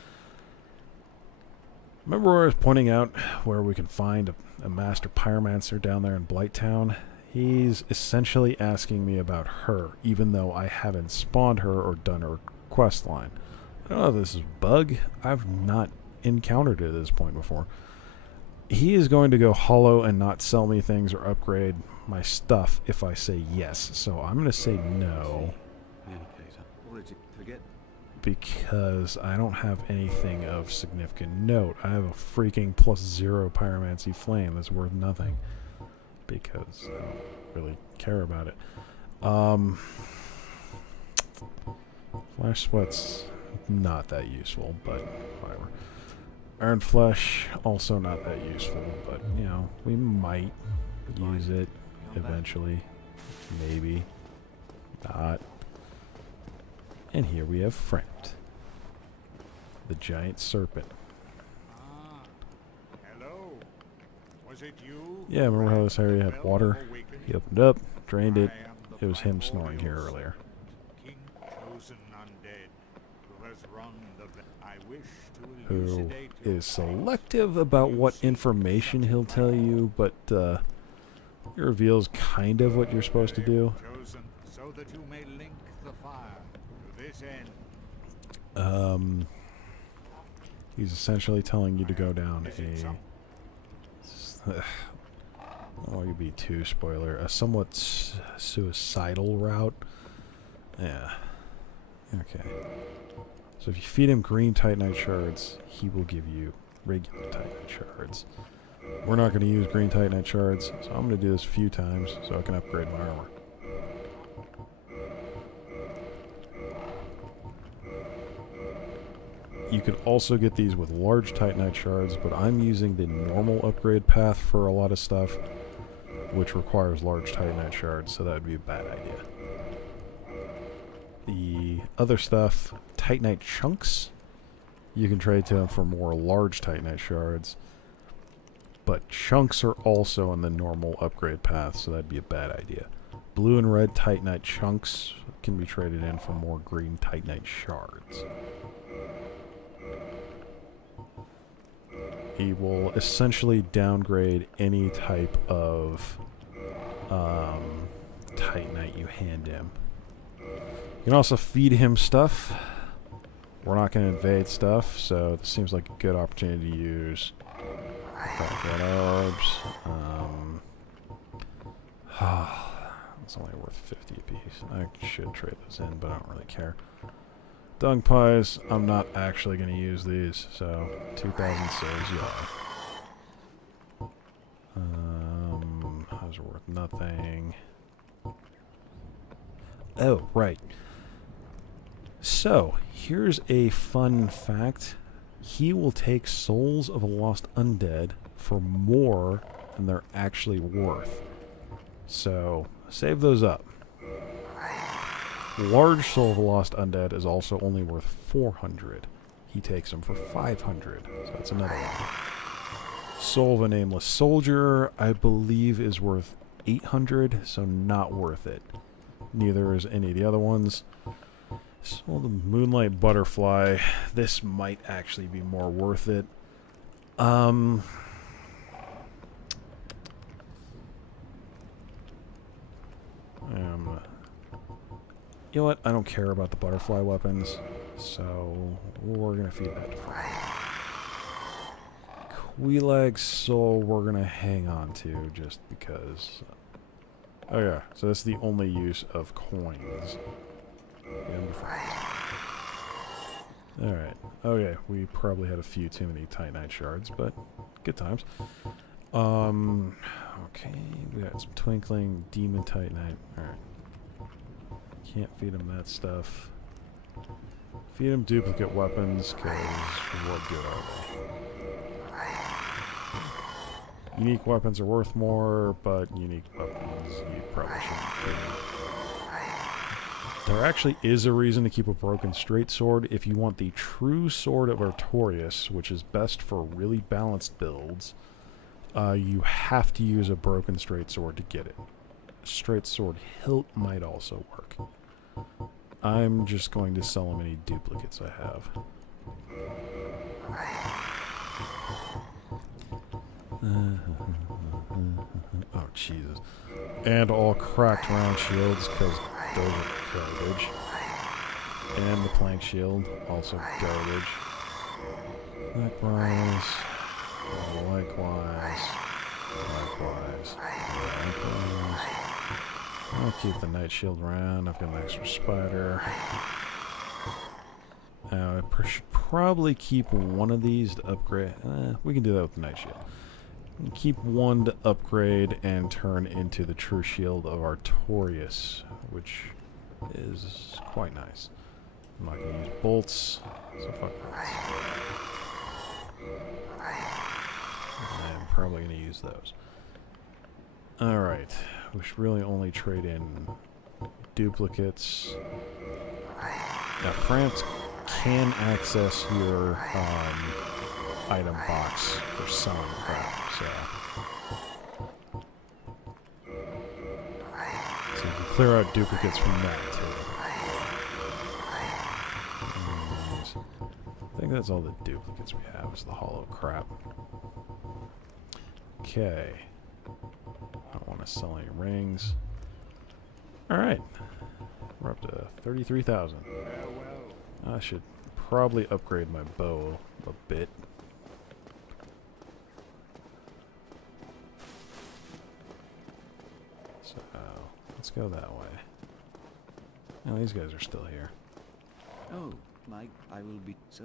Remember where I was pointing out where we can find a master pyromancer down there in Blight Town? He's essentially asking me about her, even though I haven't spawned her or done her quest line. I don't know if this is a bug. I've not encountered it at this point before. He is going to go hollow and not sell me things or upgrade my stuff if I say yes. So I'm going to say no. Because I don't have anything of significant note. I have a freaking +0 pyromancy flame that's worth nothing. Because I don't really care about it. Flash sweat's not that useful, but whatever. Iron flesh, also not that useful, but, you know, we might use it eventually. Maybe. Not. And here we have Framped. The giant serpent. Hello. Was it you? Yeah, remember how this area had water? He opened up, drained it. It was him snoring here earlier. King chosen undead, who has run the I wish to Who elucidate your is selective about what information he'll tell you, but he reveals kind of what you're supposed to do. chosen so that you may link the fire to this end. He's essentially telling you to go down I don't want to be too spoiler. A somewhat suicidal route. Yeah. Okay. So if you feed him green Titanite shards, he will give you regular Titanite shards. We're not going to use green Titanite shards, so I'm going to do this a few times so I can upgrade my armor. You could also get these with large Titanite shards, but I'm using the normal upgrade path for a lot of stuff, which requires large Titanite shards, so that would be a bad idea. The other stuff, Titanite chunks, you can trade to them for more large Titanite shards, but chunks are also in the normal upgrade path, so that'd be a bad idea. Blue and red Titanite chunks can be traded in for more green Titanite shards. He will essentially downgrade any type of Titanite you hand him. You can also feed him stuff. We're not going to invade stuff, so this seems like a good opportunity to use red herbs. It's only worth 50 apiece. I should trade those in, but I don't really care. Dung pies, I'm not actually going to use these, so 2,000 saves, yeah. Those are worth nothing. Oh, right. So, here's a fun fact. He will take souls of a lost undead for more than they're actually worth. So, save those up. Large soul of a lost undead is also only worth 400. He takes them for 500, so that's another one. Soul of a nameless soldier, I believe, is worth 800, so not worth it. Neither is any of the other ones. Soul of the moonlight butterfly, this might actually be more worth it. You know what? I don't care about the butterfly weapons, so we're going to feed that to Frank. Quelaag soul we're going to hang on to just because. Oh yeah, so that's the only use of coins. Alright, okay, we probably had a few too many Titanite shards, but good times. Okay, we got some twinkling demon Titanite. Alright. Can't feed him that stuff. Feed him duplicate weapons, because what good are Unique weapons are worth more, but unique weapons you probably shouldn't keep. There actually is a reason to keep a broken straight sword if you want the true sword of Artorias, which is best for really balanced builds. You have to use a broken straight sword to get it. Straight sword hilt might also work. I'm just going to sell them any duplicates I have. Oh, Jesus. And all cracked round shields, because those are garbage. And the plank shield, also garbage. Likewise. Likewise. I'll keep the night shield around. I've got an extra spider. I should probably keep one of these to upgrade. We can do that with the night shield. Keep one to upgrade and turn into the true shield of Artorias, which is quite nice. I'm not going to use bolts, so fuck bolts. I'm probably going to use those. Alright, we should really only trade in duplicates. Now, France can access your item box for selling crap, so you can clear out duplicates from that too. I think that's all the duplicates we have is the hollow crap. Okay. I don't want to sell any rings. Alright. We're up to 33,000. I should probably upgrade my bow a bit. So, let's go that way. Oh, these guys are still here. Oh, I will be so.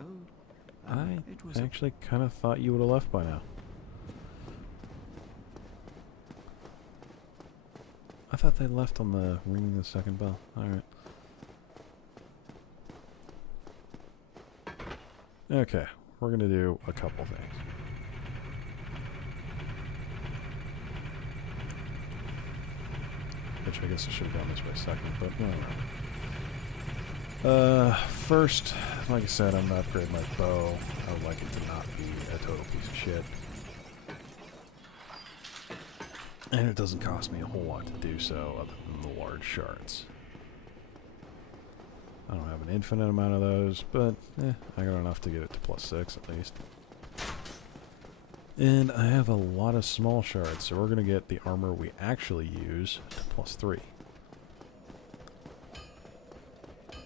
I it was actually kind of thought you would have left by now. I thought they left on the ringing the second bell. Alright. Okay, we're going to do a couple things. Which I guess I should have done this by second, but no. First, like I said, I'm going to upgrade my bow. I would like it to not be a total piece of shit. And it doesn't cost me a whole lot to do so other than the large shards. I don't have an infinite amount of those, but I got enough to get it to +6 at least. And I have a lot of small shards, so we're going to get the armor we actually use to +3.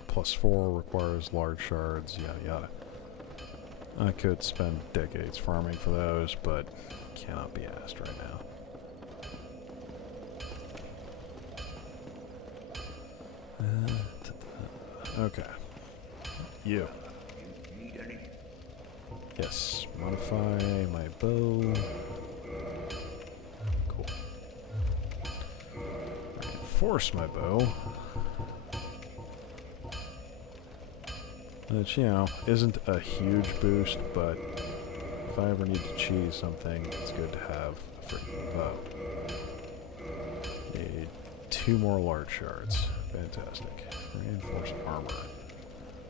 +4 requires large shards, yada yada. I could spend decades farming for those, but cannot be asked right now. Okay. You. Yes. Modify my bow. Cool. Reinforce my bow. Which, you know, isn't a huge boost, but if I ever need to cheese something, it's good to have a freaking bow. Need 2 more large shards. Fantastic. Reinforced armor.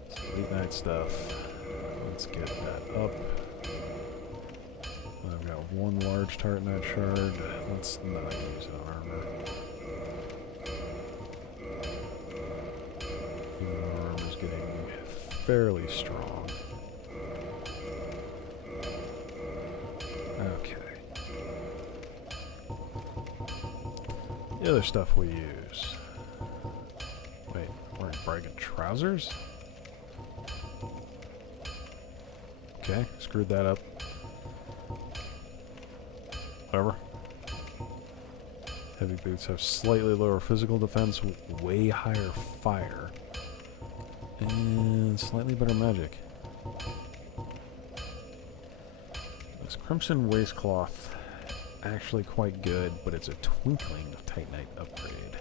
Some Elite Knight stuff. Let's get that up. I've got 1 large Tartanite shard. Let's not use it on armor. Even though our armor's getting fairly strong. Okay. The other stuff we use. Wait, wearing bragging trousers? Okay, screwed that up. Whatever. Heavy boots have slightly lower physical defense, way higher fire, and slightly better magic. This Crimson Waistcloth, actually quite good, but it's a twinkling Titanite upgrade.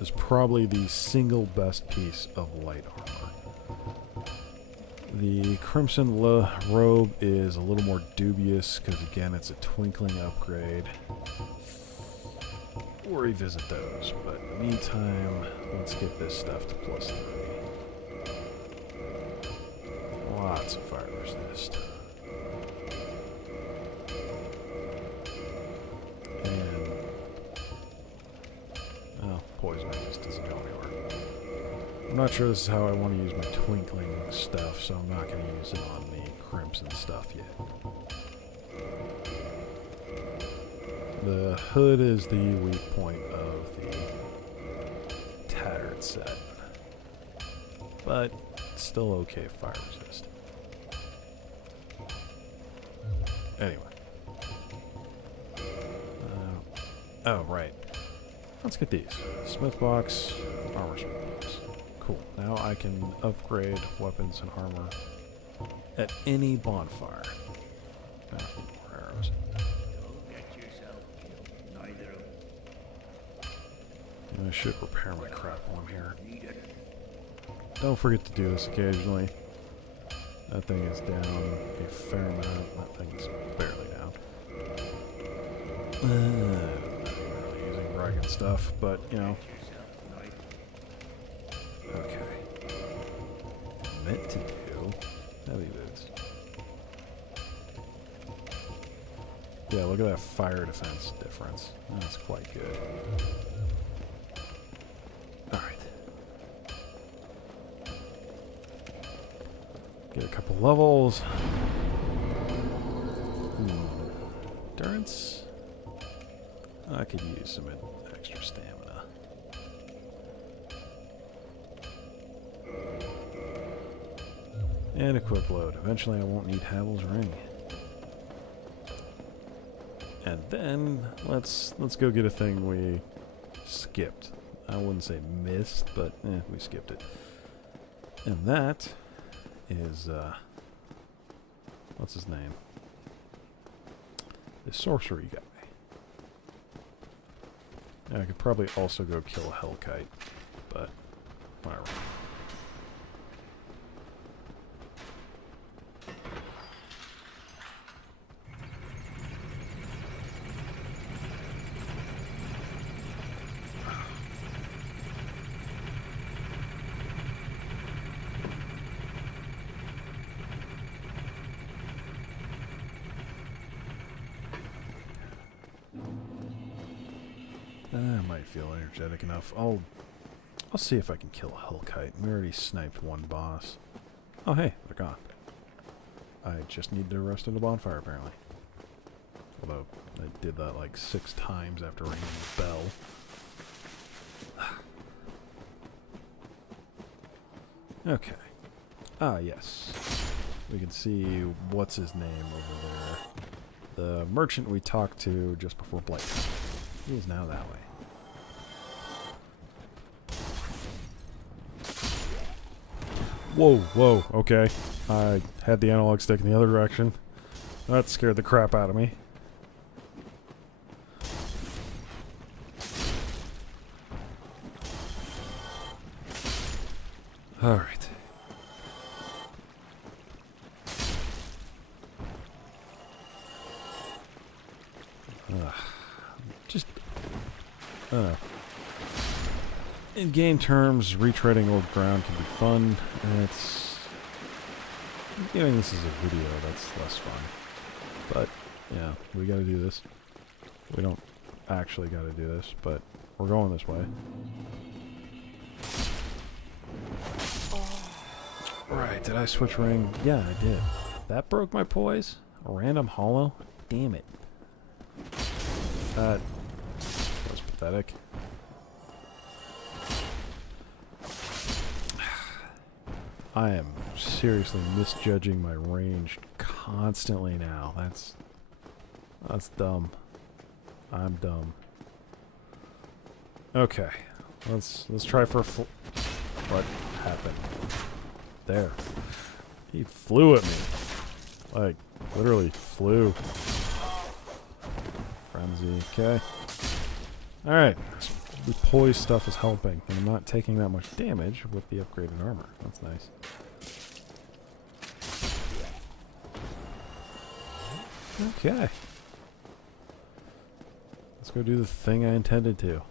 Is probably the single best piece of light armor. The Crimson Robe is a little more dubious because, again, it's a twinkling upgrade. We'll revisit those, but in the meantime, let's get this stuff to +3. Lots of fire resist. And, oh, poison just doesn't go anywhere. I'm not sure this is how I want to use my twinkling stuff, so I'm not going to use it on the crimson stuff yet. The hood is the weak point of the tattered set, but still okay fire resist. Anyway. Oh, right. Let's get these. Smith box, armor smith box. Cool. Now I can upgrade weapons and armor at any bonfire. More arrows. I should repair my crap while I'm here. Don't forget to do this occasionally. That thing is down a fair amount. That thing's barely down. I'm not really using bragging stuff, but, you know. Okay. Meant to do heavy boots. Yeah, look at that fire defense difference. That's quite good. Alright. Get a couple levels. Endurance. I could use some extra stamina. And equip load. Eventually I won't need Havel's ring. And then let's go get a thing we skipped. I wouldn't say missed, but we skipped it. And that is what's his name? The sorcery guy. Yeah, I could probably also go kill a Hellkite, but whatever. I might feel energetic enough. I'll see if I can kill a Hellkite. We already sniped one boss. Oh hey, they're gone. I just need to rest in the bonfire apparently. Although I did that like 6 times after ringing the bell. Okay. Ah yes. We can see what's his name over there. The merchant we talked to just before Blight Town. He is now that way. Whoa, whoa, okay. I had the analog stick in the other direction. That scared the crap out of me. Alright. Just, in game terms, retreading old ground can be fun, and it's, doing this as a video, that's less fun. But, yeah, we gotta do this. We don't actually gotta do this, but we're going this way. Right, did I switch ring? Yeah, I did. That broke my poise? A random hollow? Damn it. That was pathetic. I am seriously misjudging my range constantly now. That's dumb. I'm dumb. Okay, let's try for a what happened? There. He flew at me. Like, literally flew. Frenzy, okay. Alright. The poise stuff is helping, and I'm not taking that much damage with the upgraded armor. That's nice. Okay. Let's go do the thing I intended to.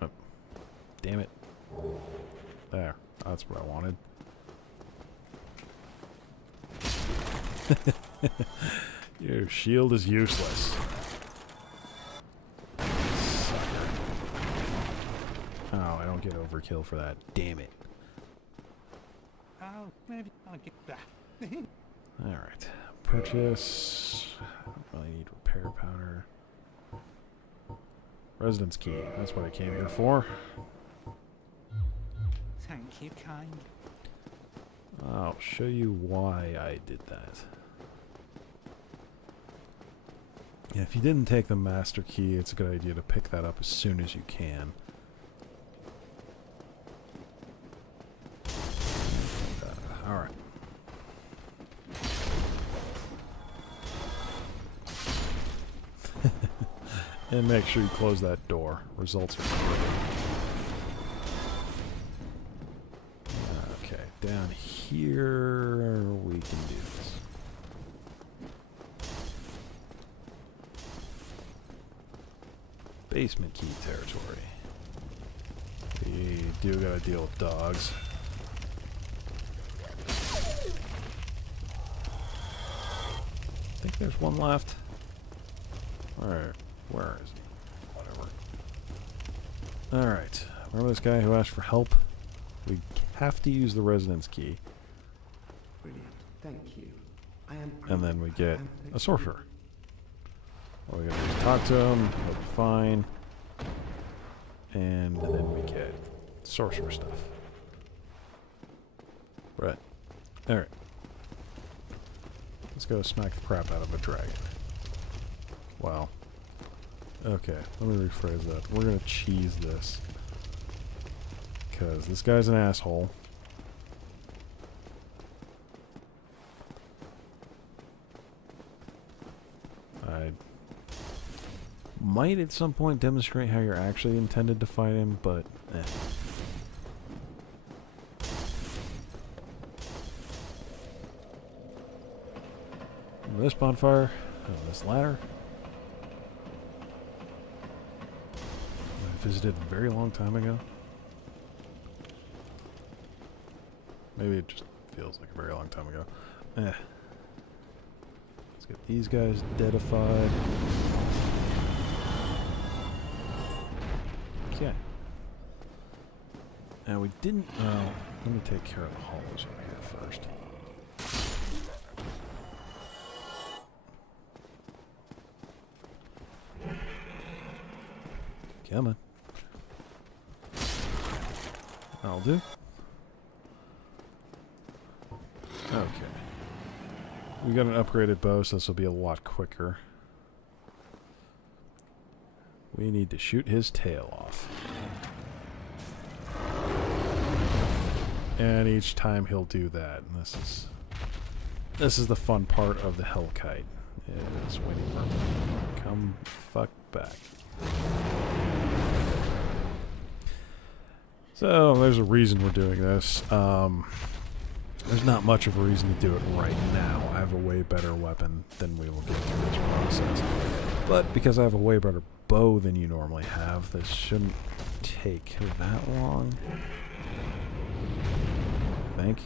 Oh, damn it. There. That's what I wanted. Your shield is useless. Sucker. Oh, I don't get overkill for that. Damn it. Oh, maybe I'll get that. Alright. Purchase. I don't really need repair powder. Residence key. That's what I came here for. Thank you, kind. I'll show you why I did that. Yeah, if you didn't take the master key, it's a good idea to pick that up as soon as you can. Alright. And make sure you close that door. Results are good. Okay, down here we can do this. Basement key territory. We do gotta deal with dogs. I think there's one left. Where is he? Whatever. Alright. Remember this guy who asked for help? We have to use the residence key. Brilliant. Thank you. I am. And then we get a sorcerer. All we gotta do is talk to him, he'll be fine. And then we get sorcerer stuff. Right. Alright. Let's go smack the crap out of a dragon. Wow. Okay, let me rephrase that. We're gonna cheese this. Because this guy's an asshole. I might at some point demonstrate how you're actually intended to fight him, but eh. Remember this bonfire? And this ladder? I visited a very long time ago. Maybe it just feels like a very long time ago. Eh. Let's get these guys deadified. Okay. Now we didn't... let me take care of the hollows over here first. Come on. That'll do. Okay. We got an upgraded bow, so this will be a lot quicker. We need to shoot his tail off. And each time he'll do that. And this is the fun part of the Hellkite. Is waiting for him to come fuck back. So there's a reason we're doing this. There's not much of a reason to do it right now. I have a way better weapon than we will get through this process. But because I have a way better bow than you normally have, this shouldn't take that long. I think.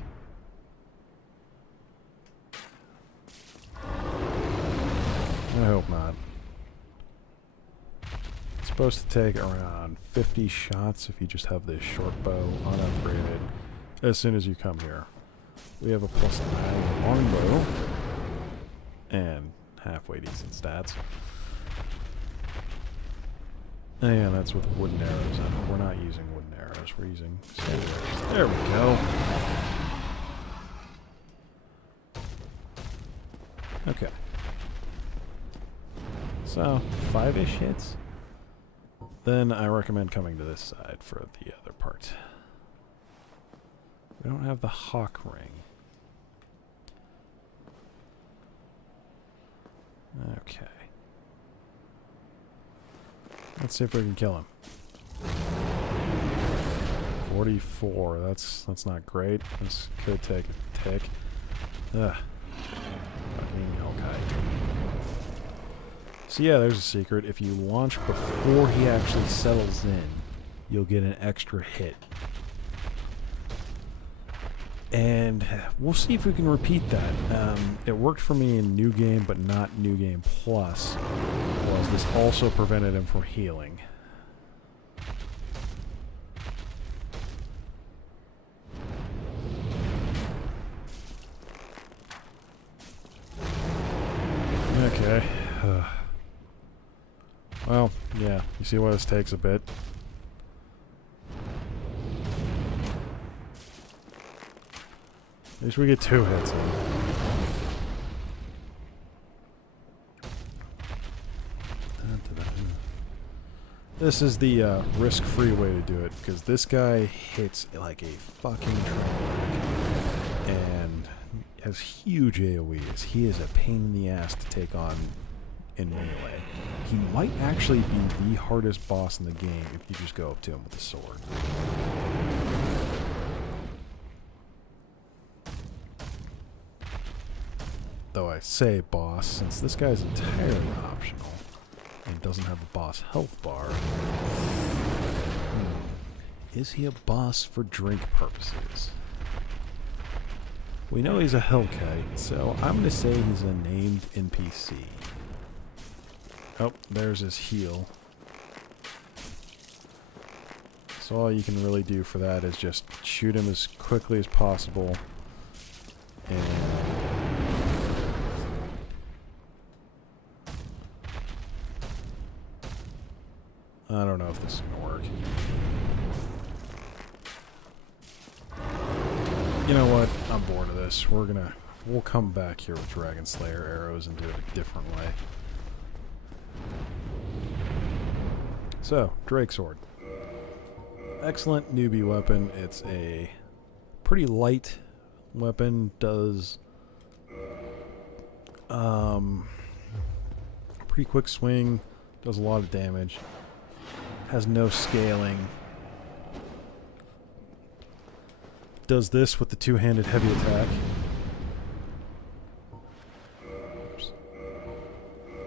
I hope not. It's supposed to take around 50 shots if you just have this short bow unupgraded as soon as you come here. We have a +9 longbow and halfway decent stats. And that's with wooden arrows. We're not using wooden arrows, we're using standard arrows. There we go. Okay. So, 5-ish hits. Then I recommend coming to this side for the other part. We don't have the hawk ring. Okay. Let's see if we can kill him. 44. That's not great. This could take a tick. Ugh. Fucking So yeah, there's a secret. If you launch before he actually settles in, you'll get an extra hit. And we'll see if we can repeat that. It worked for me in New Game, but not New Game Plus. Was this also prevented him from healing? Okay. Well, yeah. You see why this takes a bit. At least we get 2 hits in. This is the risk-free way to do it, because this guy hits like a fucking train and has huge AoEs. He is a pain in the ass to take on in melee. He might actually be the hardest boss in the game if you just go up to him with a sword. Though I say boss, since this guy's entirely optional and doesn't have a boss health bar. Is he a boss for drink purposes? We know he's a Hellkite, so I'm going to say he's a named NPC. Oh, there's his heal. So all you can really do for that is just shoot him as quickly as possible. And I don't know if this is going to work. You know what? I'm bored of this. We'll come back here with Dragon Slayer arrows and do it a different way. So, Drake Sword. Excellent newbie weapon. It's a pretty light weapon. Does pretty quick swing. Does a lot of damage. Has no scaling. Does this with the two-handed heavy attack. Oops.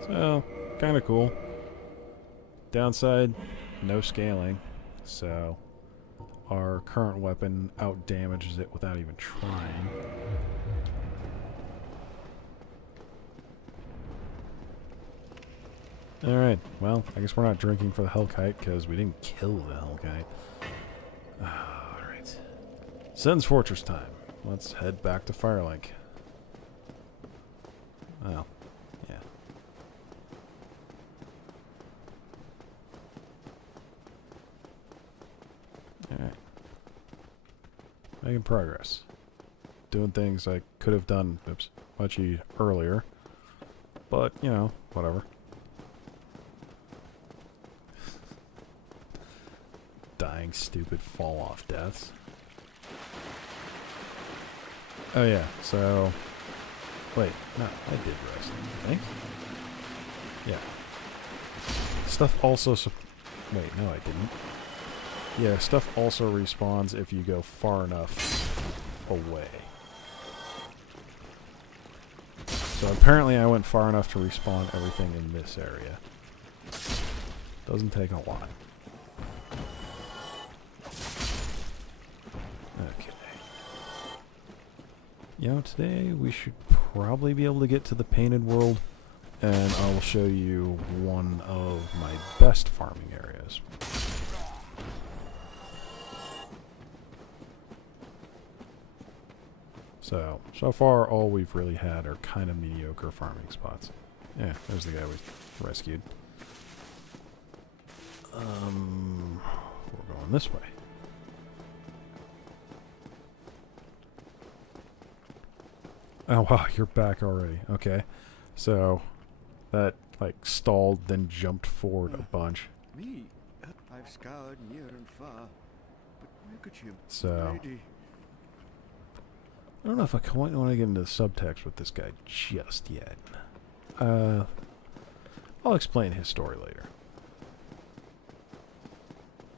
So, kind of cool. Downside, no scaling. So, our current weapon out-damages it without even trying. Alright, well, I guess we're not drinking for the Hellkite because we didn't kill the Hellkite. Alright. Sen's Fortress time. Let's head back to Firelink. Well, yeah. Alright. Making progress. Doing things I could have done, much earlier. But, you know, whatever. Dying stupid fall-off deaths. Oh yeah, so... Wait, no, I did rest, I think. Yeah. Stuff also... Wait, no I didn't. Yeah, stuff also respawns if you go far enough away. So apparently I went far enough to respawn everything in this area. Doesn't take a lot. Okay. You know, today we should probably be able to get to the painted world, and I will show you one of my best farming areas. So far all we've really had are kind of mediocre farming spots. Yeah, there's the guy we rescued. We're going this way. Oh wow, you're back already. Okay. So, that, like, stalled, then jumped forward a bunch. Me? I've scoured near and far, but look at you, So, lady. I don't know if I quite want to get into the subtext with this guy just yet. I'll explain his story later.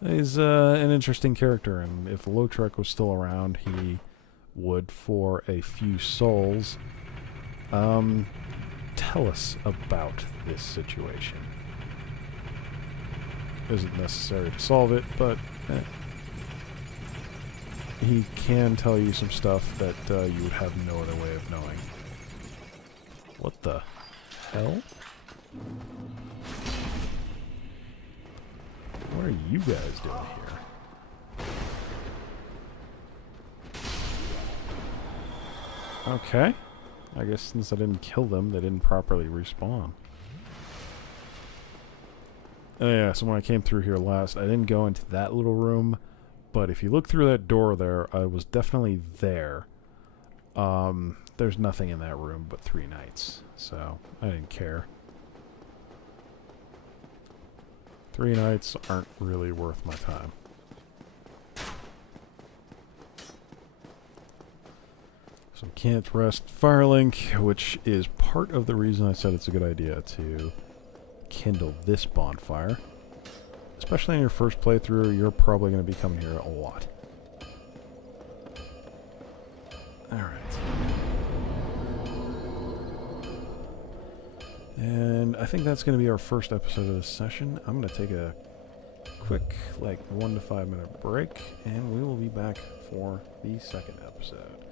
He's an interesting character, and if Lautrec was still around, he would, for a few souls, tell us about this situation. Isn't necessary to solve it, but he can tell you some stuff that you would have no other way of knowing. What the hell? What are you guys doing here? Okay. I guess since I didn't kill them, they didn't properly respawn. Oh yeah, so when I came through here last, I didn't go into that little room, but if you look through that door there, I was definitely there. There's nothing in that room but 3 knights, so I didn't care. 3 knights aren't really worth my time. Some can't rest Firelink, which is part of the reason I said it's a good idea to kindle this bonfire. Especially in your first playthrough, you're probably going to be coming here a lot. Alright. And I think that's going to be our first episode of this session. I'm going to take a quick, 1 to 5 minute break, and we will be back for the second episode.